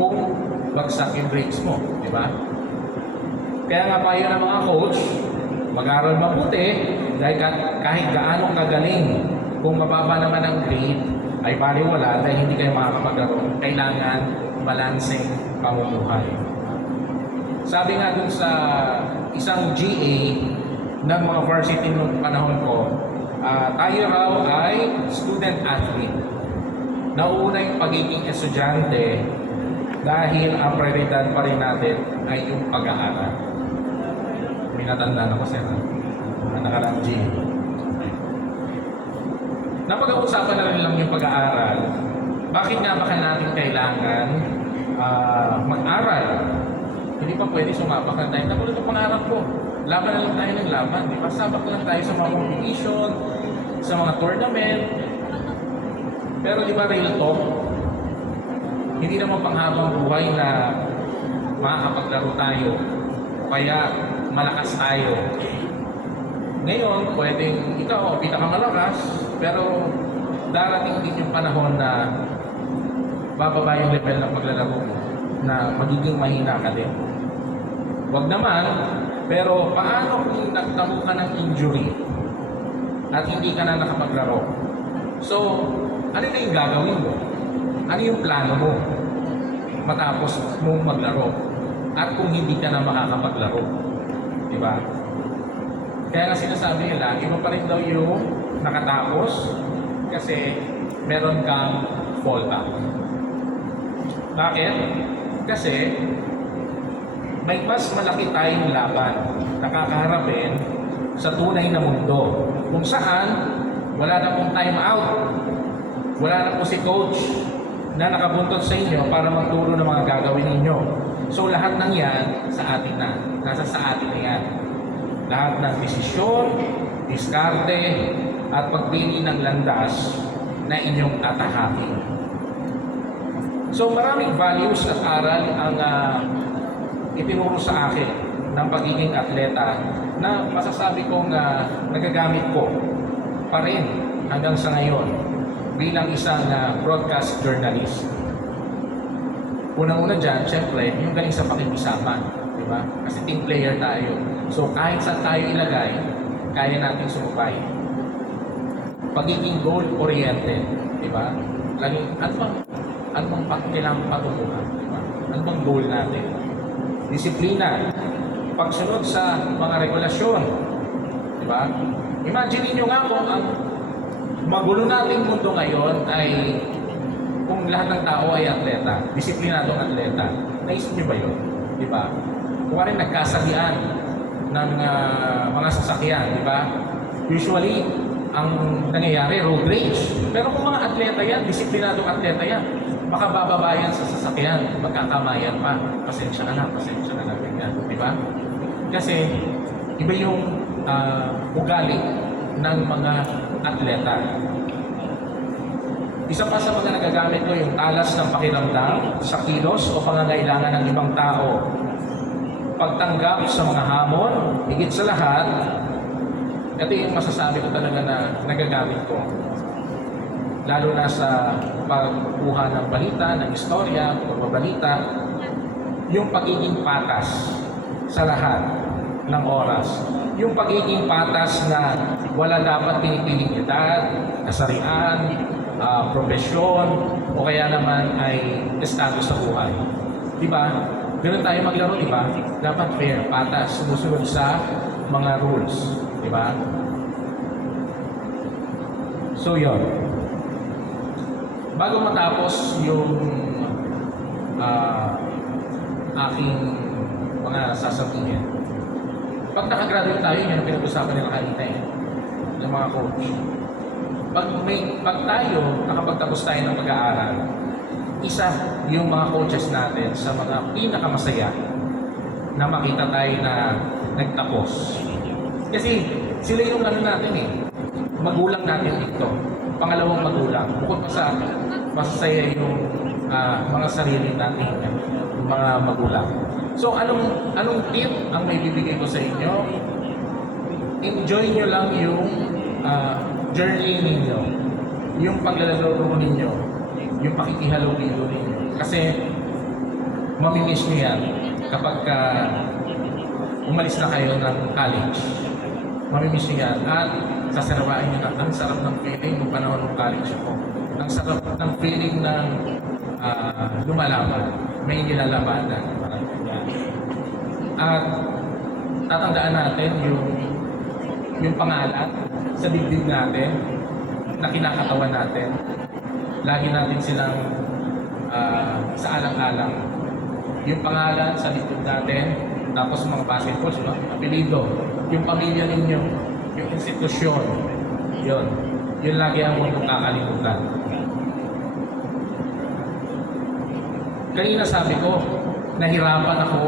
kung bagsak yung grades mo, di ba? Kaya nga payo ng mga coach, mag-aral mabuti dahil kahit gaano kagaling, kung mababa naman ang grade, ay baliwala dahil hindi kayo makakapaglaro. Kailangan balancing pamumuhay. Sabi nga dun sa isang GA ng mga varsity noong panahon ko, tayo raw ay student athlete. Nauuna yung pagiging estudyante dahil ang prioridad pa rin natin ay yung pag-aaral. May natandaan ako sir, ang nakarang GA. Napag-uusapan na rin lang yung pag-aaral. Bakit nga ba natin kailangan mag-aral? Hindi pa pwede sumabak na tayo. Nakulot yung pangarap ko. Laban na lang tayo ng laban. Di ba? Sabak lang tayo sa mga competition, sa mga tournament. Pero di ba real talk? Hindi naman panghabang buhay na makakapaglaro tayo. Kaya malakas tayo. Ngayon, pwedeng ikaw pinakamalakas, pero darating din yung panahon na bababa yung level ng paglalaro mo, na magiging mahina ka din. Wag naman, pero paano kung nagtamo ka ng injury at hindi ka na nakapaglaro? So, ano na yung gagawin mo? Ano yung plano mo matapos mong maglaro? At kung hindi ka na makakapaglaro, di ba? Kaya nga sinasabi nila, iba pa rin daw yung nakatapos kasi meron kang fallback. Bakit? Kasi may mas malaki tayong laban na kakaharapin sa tunay na mundo. Kung saan, wala na pong time out. Wala na po si coach na nakabuntot sa inyo para magturo ng mga gagawin ninyo. So lahat ng yan sa atin na. Nasa sa atin na yan. Lahat ng desisyon, diskarte, at pagpili ng landas na inyong tatahakin. So maraming values at aral ang itinuro sa akin ng pagiging atleta na masasabi kong nagagamit ko pa rin hanggang sa ngayon bilang isang broadcast journalist. Unang-una dyan, syempre, yung galing sa pakikisama, di ba? Kasi team player tayo. So kahit saan tayo ilagay, kaya natin sumubay. Pagiging goal-oriented, di ba? Laging, ano bang kailangan patunguhan? Diba? Ano bang goal natin? Disiplina, pagsunod sa mga regulasyon. Diba? Imagine niyo nga kung ang magulo nating mundo ngayon ay kung lahat ng tao ay atleta, disiplinadong atleta. Naisip niyo ba yun? Diba? Kung rin nagkasagian ng mga sasakyan, diba? Usually, ang nangyayari, road rage. Pero kung mga atleta yan, disiplinadong atleta yan, baka bababayan sa sasakyan, magkakamayan pa. Pasensya ka na, ganyan. Diba? Kasi, iba yung ugali ng mga atleta. Isa pa sa mga nagagamit ko yung talas ng pakiramdam sa kilos o pangangailangan ng ibang tao. Pagtanggap sa mga hamon, higit sa lahat, ito yung masasabi ko talaga na nagagamit ko. Lalo na sa pagkuha ng balita, ng istorya, pagbabalita, yung pagiging patas sa lahat ng oras. Yung pagiging patas na wala dapat pinipiling edad, kasarian, profesyon, o kaya naman ay estado sa buhay. Diba? Ganun tayo maglaro, diba? Dapat fair, patas, sumusunod sa mga rules. Diba? So, yun. Bago matapos yung aking mga sasabihin, pag nakagraduate tayo, yun ang pinag-usapan nila kanina ng mga coach. Pag tayo, nakapagtapos tayo ng pag-aaral, isa yung mga coaches natin sa mga pinakamasaya na makita tayo na nagtapos. Kasi sila yung ano natin magulang natin ito. Pangalawang magulang. Bukod pa sa masasaya yung mga sarili natin, mga magulang. So anong tip ang may bibigay ko sa inyo? Enjoy nyo lang yung journey ninyo, yung paglalaro ninyo, yung pakikihalubilo ninyo. Kasi mamimiss nyo yan kapag umalis na kayo ng college. Mamimiss nyo yan at sasarawain nyo na ang sarap ng feeling ng panahon ng college ko. Ang sarap ng feeling ng lumalaban, may nilalabanan. At tatandaan natin yung pangalan sa dibdib natin na kinakatawan natin. Lagi natin silang sa alang-alang. Yung pangalan sa dibdib natin, tapos mga basketballs, no? Apelido, yung pamilya ninyo, yung institusyon, yun lagi ang huwag kakalimutan. Kanina sabi ko, nahirapan ako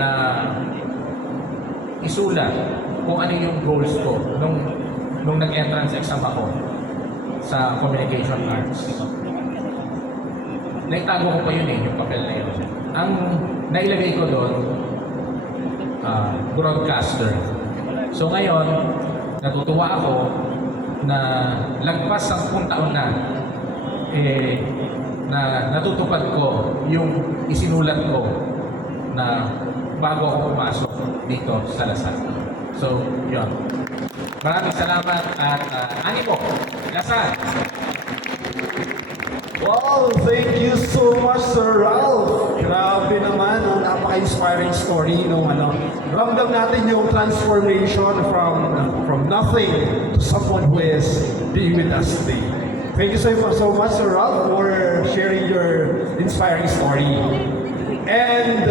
na isulat kung ano yung goals ko nung nag-entrance exam ako sa Communication Arts. Naitago ko pa yun yung papel na yun. Ang nailagay ko doon, broadcaster. So ngayon, natutuwa ako na lagpas 10 taon na na natutupad ko yung isinulat ko na bago ako pumasok dito sa Lasal. So, yun. Maraming salamat at animo, Lasal! Wow, thank you so much, Sir Ralph. Grabe naman, napaka-inspiring story nung ramdam natin yung transformation from nothing to someone who is being with us today. Thank you so much, Sir Ralph, for sharing your inspiring story. And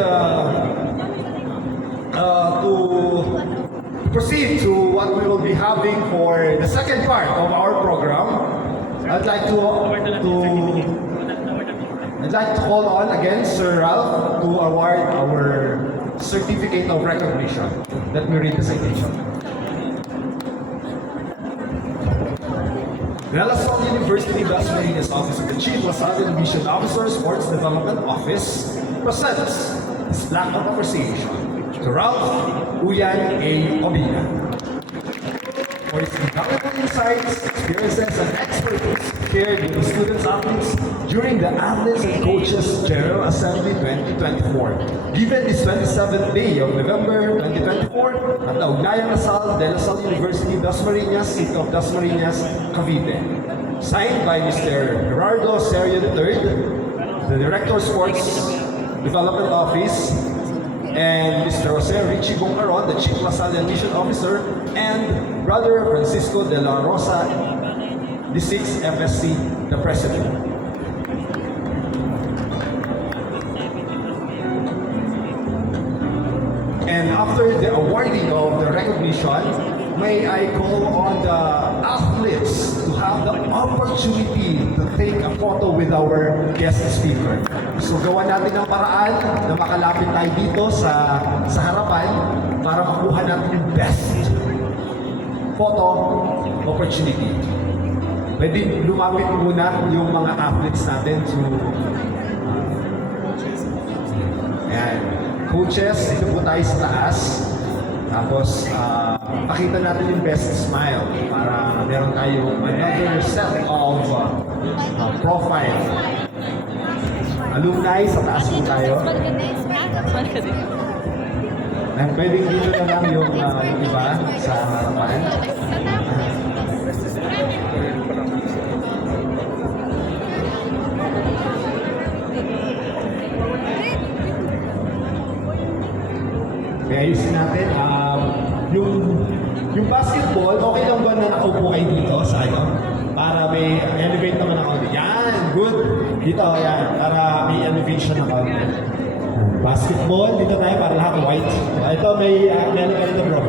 to proceed to what we will be having for the second part of our program, I'd like to call on again Sir Ralph to award our certificate of recognition. Let me read the citation. The La Salle University Dasmariñas Office of the Chief LaSalle Division Officer Sports Development Office presents this plaque of appreciation to Ralph Uyan A. Obina for his invaluable insights, experiences, and expertise shared with the students athletes during the Athletes and Coaches General Assembly 2024, given this 27th day of November 2024 at the Ugnayan Lasal de La Salle University, Dasmariñas, City of Dasmariñas, Cavite. Signed by Mr. Gerardo Serio III, the Director of Sports Development Office, and Mr. Jose Richie Boncaron, the Chief LaSalle Mission Officer, and Brother Francisco de la Rosa, the 6th FSC, the President. And after the awarding of the recognition, may I call on the athletes to have the opportunity to take a photo with our guest speaker. So gawa natin ng paraan na makalapit tayo dito sa harapan para makuha natin yung best photo opportunity. Pwede lumapit muna yung mga athletes natin to ayan. Coaches, dito po tayo sa taas. Tapos, pakita natin yung best smile para meron tayong another set of profile. Alumni, sa taas po tayo. And pwedeng dito na lang yung iba sa harapan. Kaya ayusin natin, yung basketball, okay lang ba na nakaupo kayo dito sa para may elevate naman ako. Yan, good. Dito, yan, para may elevation ako. Basketball, dito tayo para lahat white. Ito, may meron ka dito bro.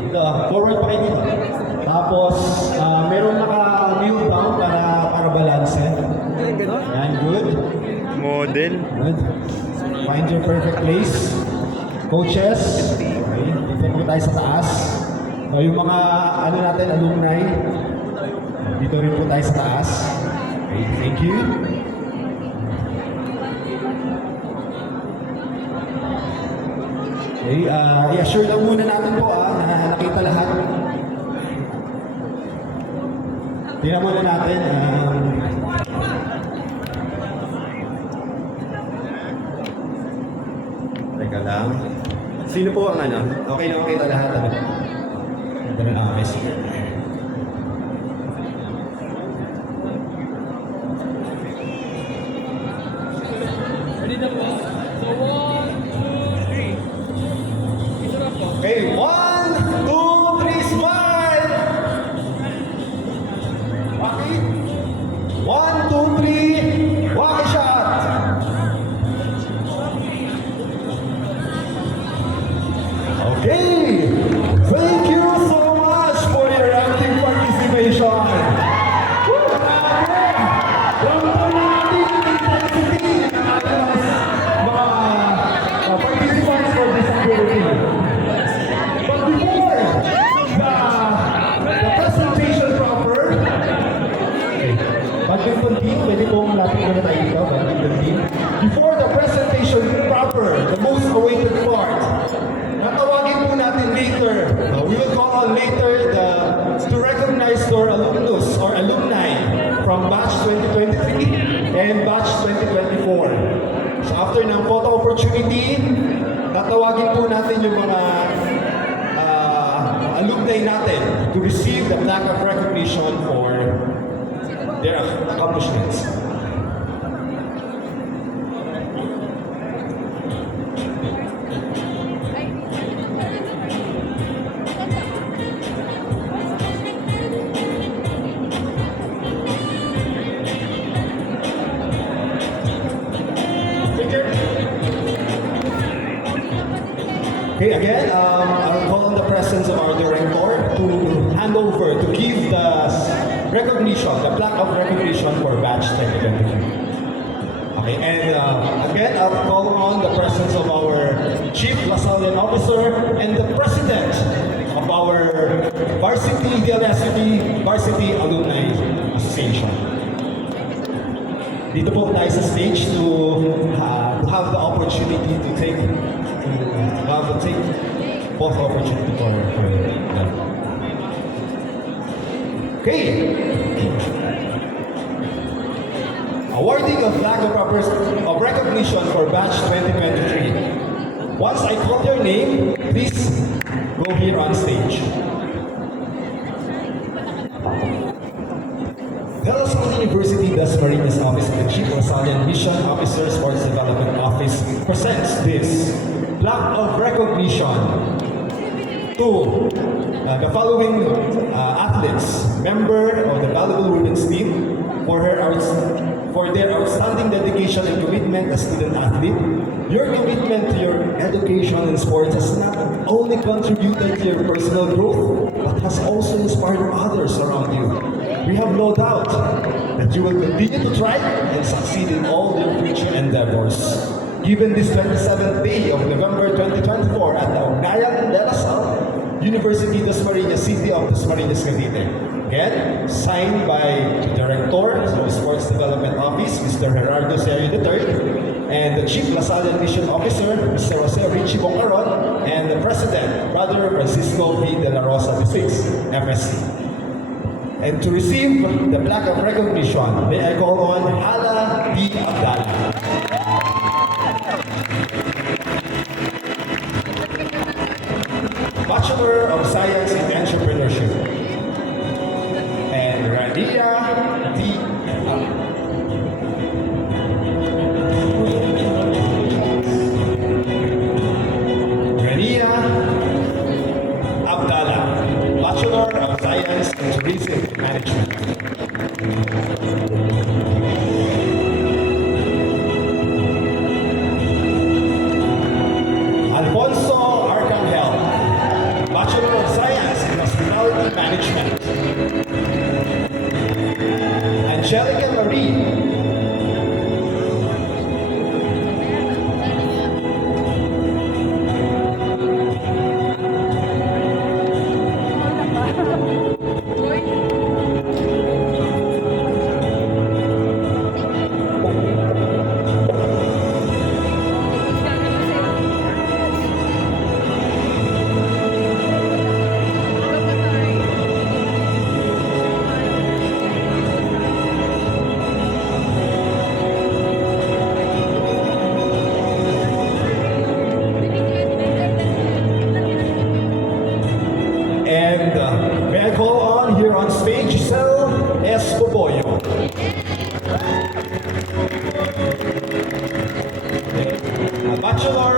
Dito, forward pa kayo dito. Tapos, meron naka-kneel down para balance. Yan, good. Model. Good. Find your perfect place. Coaches, okay, dito po tayo sa taas. So, yung mga natin, alumni, dito rin po tayo sa taas. Okay, thank you. Okay, i-assure lang muna natin po na nakita lahat. Tingnan muna natin. Teka lang. Sino po ang Okay na makita lahat. Ito na Messi. Ready na po. So, 1, 2, 3. Ito na po. Okay, 1, 2, 3, smile! Okay? 1, 2, 3, walk shot! Okay! Thank you so much for your active participation! Woo! Ramdam natin yung intensity ng ating mga participants for this activity. But before the presentation proper, badminton team, pwede pong lapit muna tayo dito, badminton team. Before the presentation proper, the most awaited part, natawagin po natin later, we will call on later to recognize our alumnus or alumni from batch 2023 and batch 2024. So after ng photo opportunity, tatawagin po natin yung mga alumni natin to receive the plaque of recognition for their accomplishments. Okay, again, I'll call on the presence of our director to hand over, to give the recognition, the plaque of recognition for batch 2023. Okay, and again, I'll call on the presence of our Chief LaSallian Officer and the President of our Varsity DLSCT Varsity Alumni Association. Dito po tayo sa stage to have the opportunity to take both opportunity for them. Okay. Awarding of flag of recognition for batch 2023. Once I call your name, please go here on stage. De La Salle University does Dasmariñas Office and the Chief Lasallian Mission Officer Sports Development Office presents this plaque of recognition to the following athletes, member of the valuable women's team, for their outstanding dedication and commitment as student athlete. Your commitment to your education and sports has not only contributed to your personal growth, but has also inspired others around you. We have no doubt that you will continue to thrive and succeed in all your future endeavors. Given this 27th day of November 2024 at the Ugayan de La Salle, University Dasmariñas, City of Dasmariñas, Cavite. Again, signed by the Director of the Sports Development Office, Mr. Gerardo Serio III, and the Chief Lasallian Mission Officer, Mr. Jose Richie Boncaron, and the President, Brother Francisco V. De La Rosa VI, MSc. And to receive the plaque of recognition, may I call on Hala D. Abdala. Bachelor of Science in Entrepreneurship. And Radia D. Rania Abdallah, Bachelor of Science in Tourism Management. Alfonso Arcangel, Bachelor of Science in Hospitality Management. Angelica Marie. And may I call on here on stage Giselle S. Poboyo. A Bachelor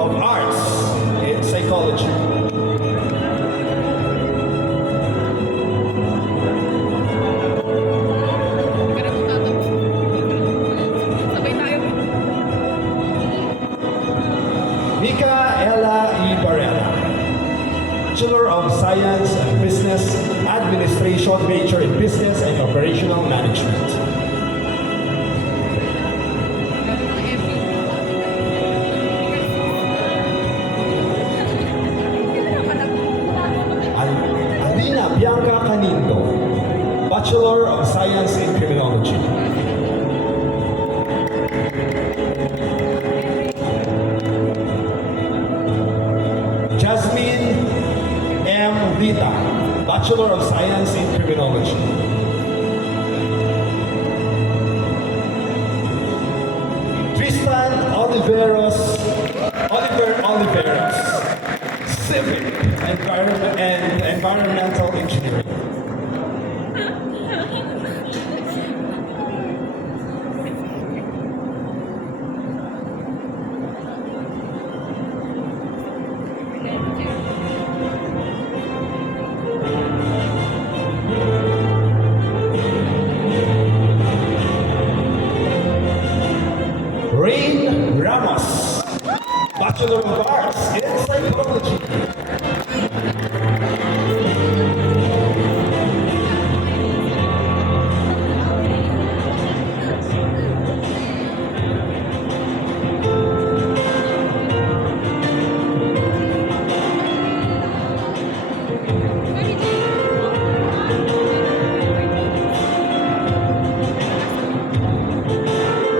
of Arts in Psychology. Micaela E. Barrera, Bachelor of Science and Business Administration, major in Business and Operational Management. Alina Bianca Canindo, Bachelor of Science in Criminology. Jasmine M. Vita, Bachelor of Science in Criminology. Tristan Oliver Oliveros, Civic and Environmental Engineering. Rain Ramos, Bachelor of Arts in Psychology.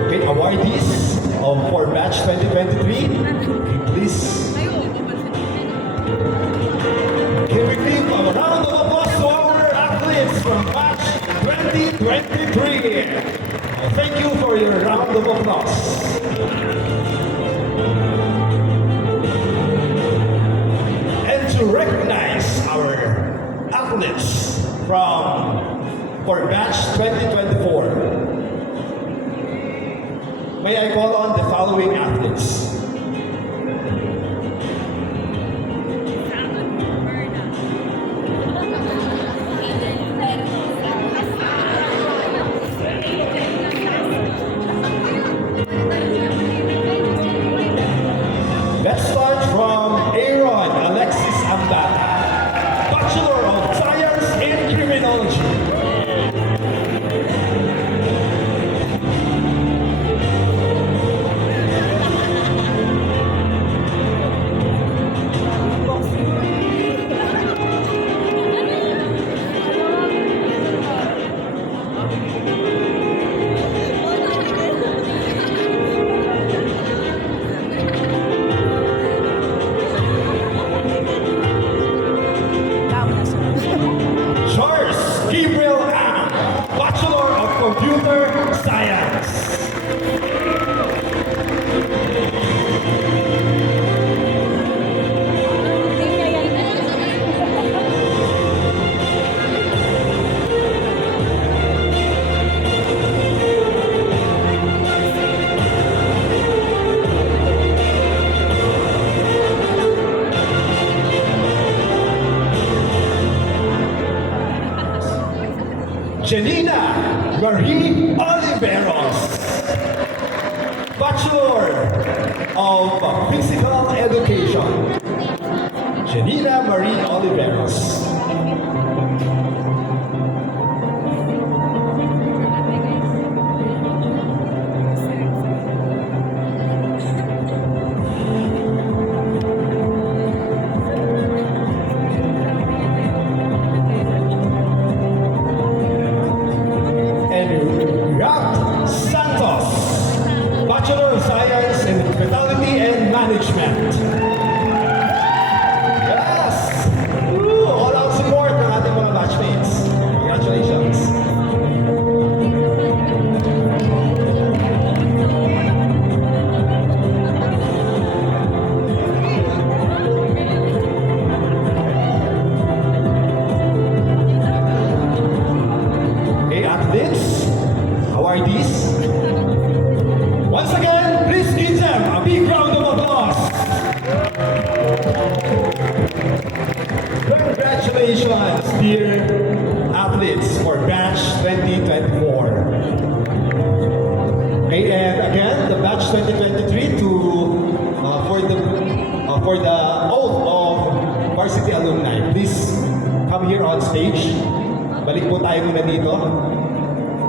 Okay, awardees for batch 2023, please. Can we give a round of applause to our athletes from batch 2023? Thank you for your round of applause. And to recognize our athletes from for batch 2024. May I call on the following athletes? Let's start from Aaron Alexis Ambata, Bachelor of Science in Criminology. Charles Gabriel Ang, Bachelor of Computer Science. Janina Marie Oliveros, Bachelor of Physical Education. Janina Marie Oliveros. And Rat Santos, Bachelor of Science in Hospitality and Management. Yes! Woo! All-out support ng ating mga batchmates. Congratulations. Hey athletes, how are these? Once again, please give them a big round of applause. Congratulations, dear athletes, for batch 2024. Okay, and again, the batch 2023 for the oath of varsity alumni. Please come here on stage. Balik po tayo muna dito.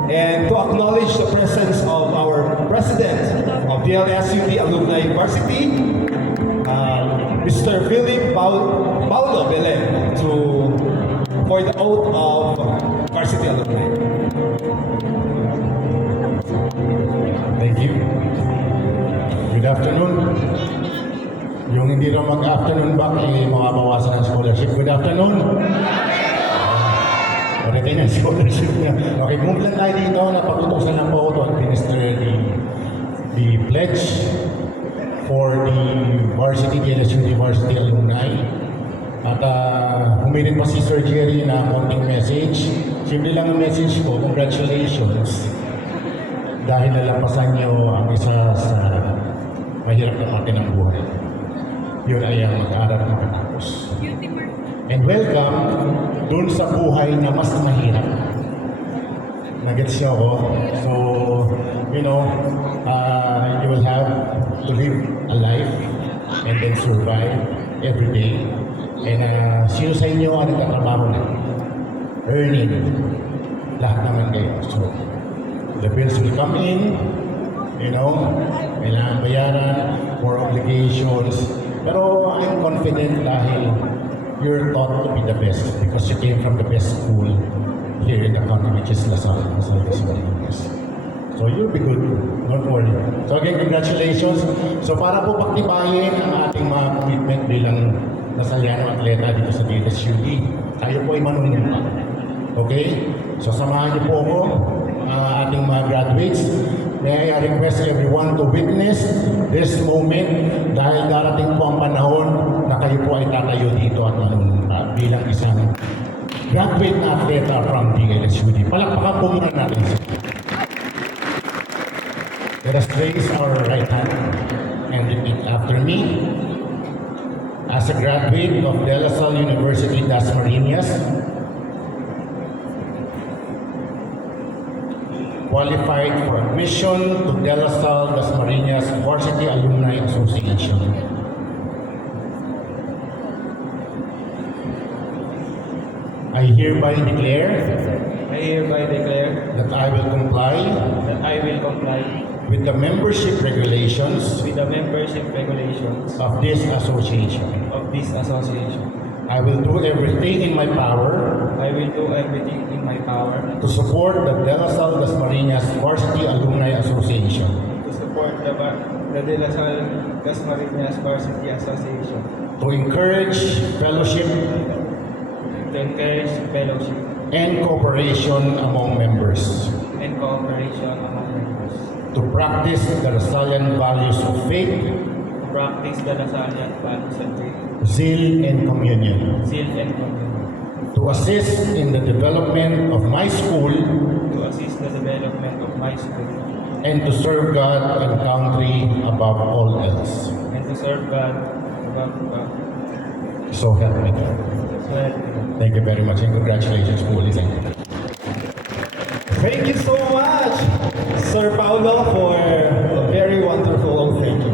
And to acknowledge the presence of our president of DLSUD Alumni Varsity, Mr. Philip Paulo Belen, for the oath of varsity alumni. Thank you. Good afternoon. Yung hindi na mag-afternoon back, mabawasan ng scholarship. Good afternoon. Pagdating ng scholarship niya. Okay, kung lang tayo dito, napag-utosan lang po ako to administer the pledge for the varsity, DLS University alumni. At humirit pa si Sir Jerry na konting message. Simple lang ang message ko, congratulations. Dahil nalampasan niyo ang isa sa mahirap na parte ng buhay. Yun ay ang mag-aaral na matapos. And welcome dun sa buhay na mas mahirap. Nagets niyo ako? So, you know, you will have to live a life and then survive every day. And sino sa inyo ang nagtatrabaho na? Earning. Lahat naman kayo. So, the bills will come in, you know, kailangan bayaran, more obligations. Pero I'm confident dahil you're taught to be the best because you came from the best school here in the country, which is Lasal Visayas. So you'll be good. Don't worry. So again, congratulations. So para po pagtibayin ang ating mga commitment bilang Lasalliano atleta dito sa DLSUD, tayo po ay manunumpa. Okay? So samahan niyo po ako, ating mga graduates. May I request everyone to witness this moment dahil darating po ang panahon na kayo po ay tatayo dito at manunumpa bilang isang graduate na atleta from DLSUD. Palakpakan po muna natin siya. Let us raise our right hand and repeat after me. As a graduate of De La Salle University, Dasmariñas, qualified for admission to De La Salle Dasmariñas Varsity Alumni Association. I hereby declare that I will comply with the membership regulations of this association. I will do everything in my power to support the De La Salle Dasmariñas Varsity Alumni Association, to encourage fellowship and cooperation among members, to practice the Lasallian values of faith, zeal, and communion, to assist in the development of my school, and to serve God and country above all else. So help me God. Thank you very much and congratulations, Puli. Thank you. Thank you so much, Sir Paulo, for a very wonderful thank you.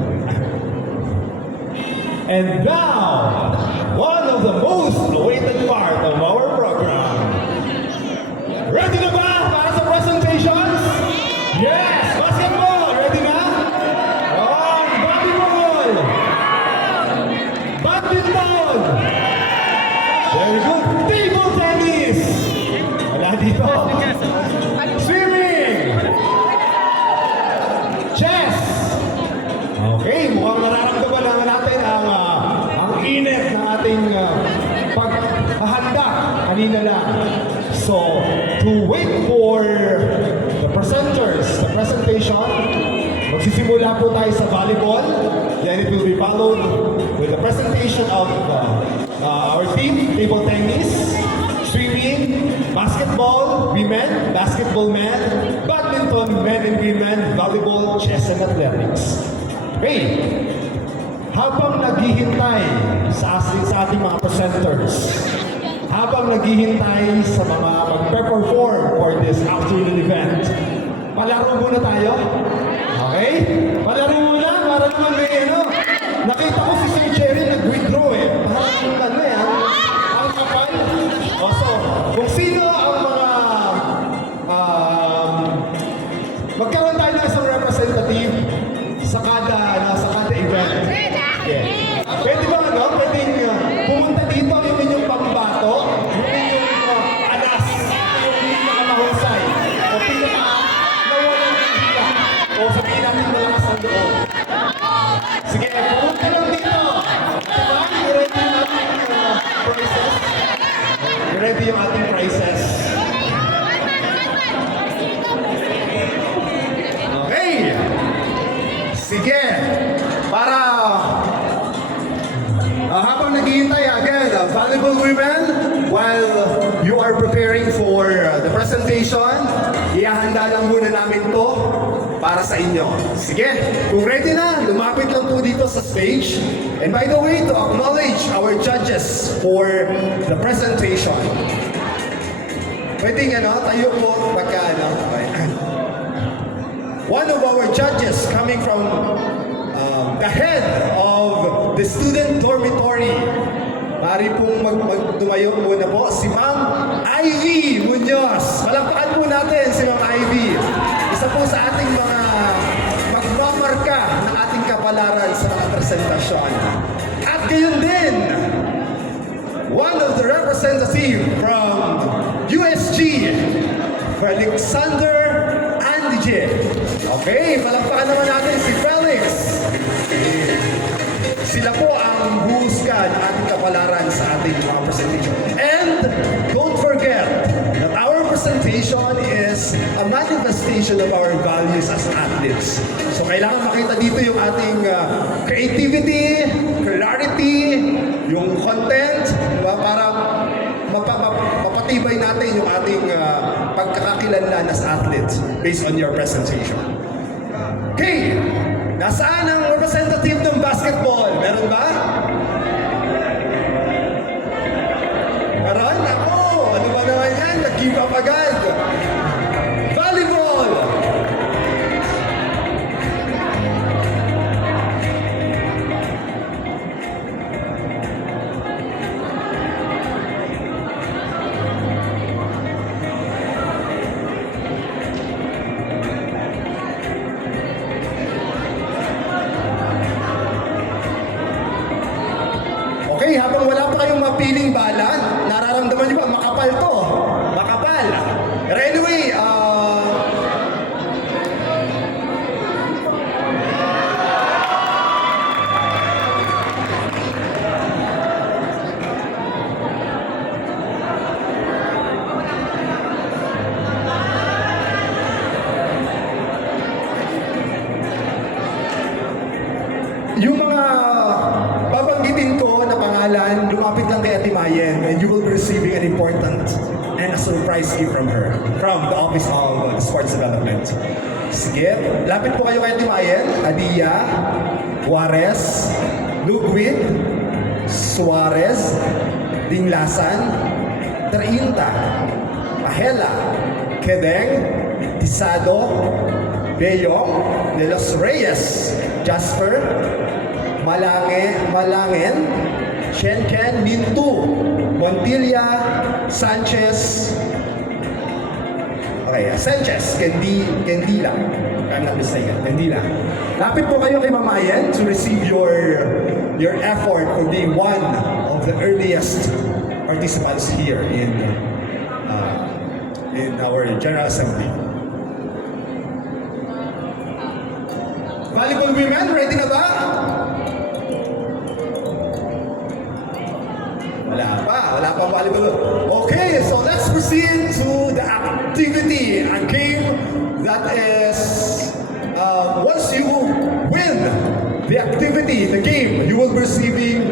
And now, one of the most awaited part of our program. Ready na ba para sa presentations? Yes! Basketball! Ready na? Oh, volleyball! Badminton! Very good. Table tennis! Wala dito. Swimming! Chess! Okay, mukhang nararamdaman naman natin ang init ng ating paghahanda kanina lang. So, to wait for the presenters, the presentation, magsisimula po tayo sa volleyball. Then it will be followed with the presentation of our team, table tennis, swimming, basketball, women, basketball men, badminton, men and women, volleyball, chess, and athletics. Okay, habang naghihintay sa ating mga presenters, habang naghihintay sa mga magpe-perform for this afternoon event, palaro muna tayo. Okay? Palaro muna para naman may nakita ko si Sir Jerry nag-withdraw Parang ang kapal. So, kung sino ang mga magkaroon tayo ng isang representative sa kada event. Yeah. Pwede ba pwedeng pumunta dito yung inyong pambato, yung inyong alas, yung pinakamahusay, o pinaka-nawalan ng hila, o sabihin natin malakas ang loob. Sige, pumunta lang dito. Diba? I-ready natin yung prizes. I-ready yung ating prizes. Okay. Sige. Para habang naghihintay again, valuable women, while you are preparing for the presentation, ihahanda lang muna namin to para sa inyo. Sige, kung ready na, lumapit lang po dito sa stage. And by the way, to acknowledge our judges for the presentation. Pwedeng tayo po pagka one of our judges coming from the head of the student dormitory. Mari pong tumayo muna po si Ma'am Ivy Munoz. Palakpakan po natin si Ma'am Ivy. Isa po sa ating mga magmamarka ng ating kapalaran sa mga presentasyon. At gayon din, one of the representative from USG, Alexander Andige. Okay, palakpakan naman natin si Felix. Sila po ang buhusga ng ating kapalaran sa ating mga presentation. And don't forget that our presentation is a manifestation of our values as athletes. So kailangan makita dito yung ating creativity, clarity, yung content, diba? Para matibay natin yung ating pagkakakilanlan as athletes based on your presentation. Okay, nasaan ang representative ng basketball? Meron ba? Meron? Ako, ano ba naman yan? Nag-give up agad. Volleyball! Okay, habang wala pa kayong mapiling bala, nararamdaman niyo ba makapal to? Makapal. Pero anyway, yung mga babanggitin ko na pangalan, lumapit lang kay Ate Mayen and you will be receiving an important and a surprise gift from her, from the Office of Sports Development. Sige, lapit po kayo kay Ate Mayen, Adia, Juarez, Lugwit, Suarez, Dinglasan, Trinta, Pahela, Kedeng, Tisado, Beyong, De Los Reyes, Jasper, Malangin, Shenken, Mintu, Montilla, Sanchez, okay, Sanchez, Kendila, I'm not mistaken, Kendila. Lapit po kayo kay Mamayan to receive your effort for being one of the earliest participants here in our General Assembly. Volleyball women, ready na ba? Wala pa volleyball. Okay, so let's proceed to the activity, a game that is, once you win the activity, the game, you will be receiving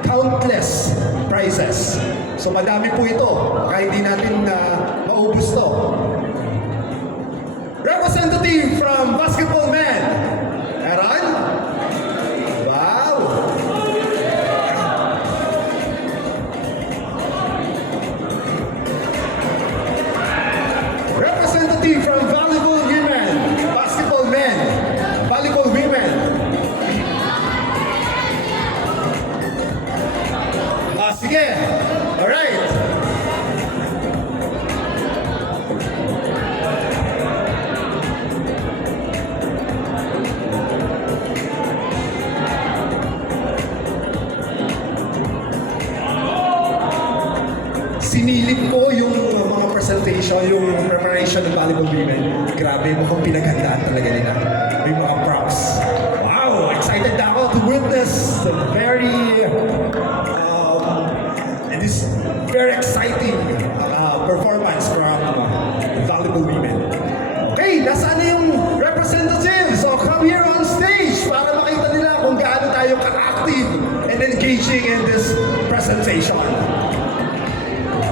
countless prizes. So madami po ito, kaya hindi natin maubos to. Representative from Basketball Men. Meron? Wow! Representative from Volleyball Women. Basketball Men. Volleyball Women. Sige. Alright. Sinilip ko yung mga presentation, yung preparation ng Volleyball Women. Grabe, mukhang pinaghandaan talaga nila. May mga props. Wow! Excited na ako to witness the this very exciting performance from Volleyball Women. Okay, nasaan na yung representative? So come here on stage para makita nila kung gaano tayo ka-active and engaging in this presentation.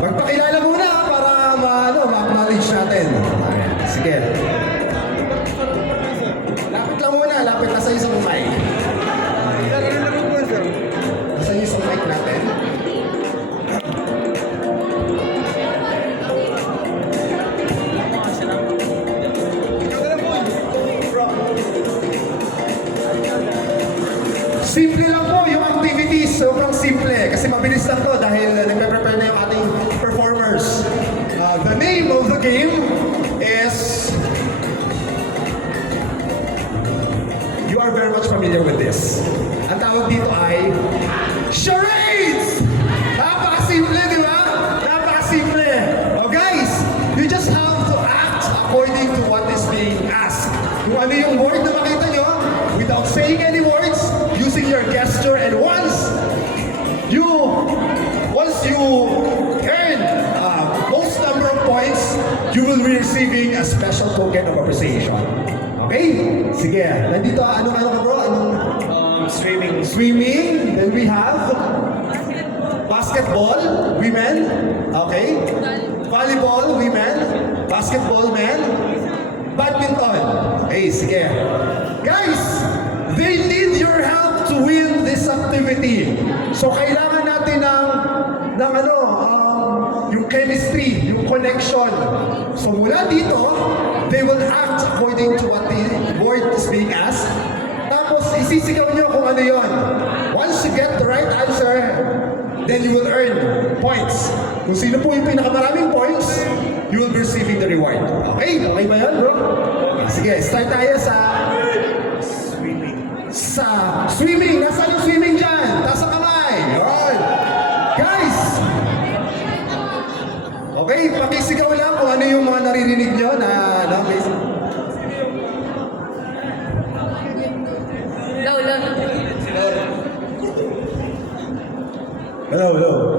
Magpakilala muna para ma-acknowledge natin. Sige. Lapit lang muna, lapit na sa isang mic. Nasa isang mic natin. Simple lang po yung activities, sobrang simple. Kasi mabilis lang to dahil nagpe-prepare na yung ating performers. The name of the game is... You are very much familiar with this. Ang tawag dito ay... Charades! Napakasimple, di ba? Napakasimple. Oh guys, you just have to act according to what is being asked. Kung ano yung word na makita nyo, without saying any words, using your gesture, and once you earn most number of points, you will be receiving a special token of appreciation. Okay? Sige. Nandito, ano ka bro? Swimming. Swimming. Then we have basketball, women. Okay? volleyball, women. Basketball, men. Badminton. Okay, sige. Guys, they need your help to win this activity. So, kailangan natin ng yung chemistry, yung connection. So, mula dito, they will act according to what the word is being asked. Tapos, isisigaw nyo kung ano yon. Once you get the right answer, then you will earn points. Kung sino po yung pinakamaraming points, you will be receiving the reward. Okay? Okay ba yan, bro? Sige, start tayo sa swimming. Nasaan yung swimming dyan? Taas ang kamay. Yun. Guys! Okay, pakisigaw lang kung ano yung mga naririnig nyo na Low. Hello.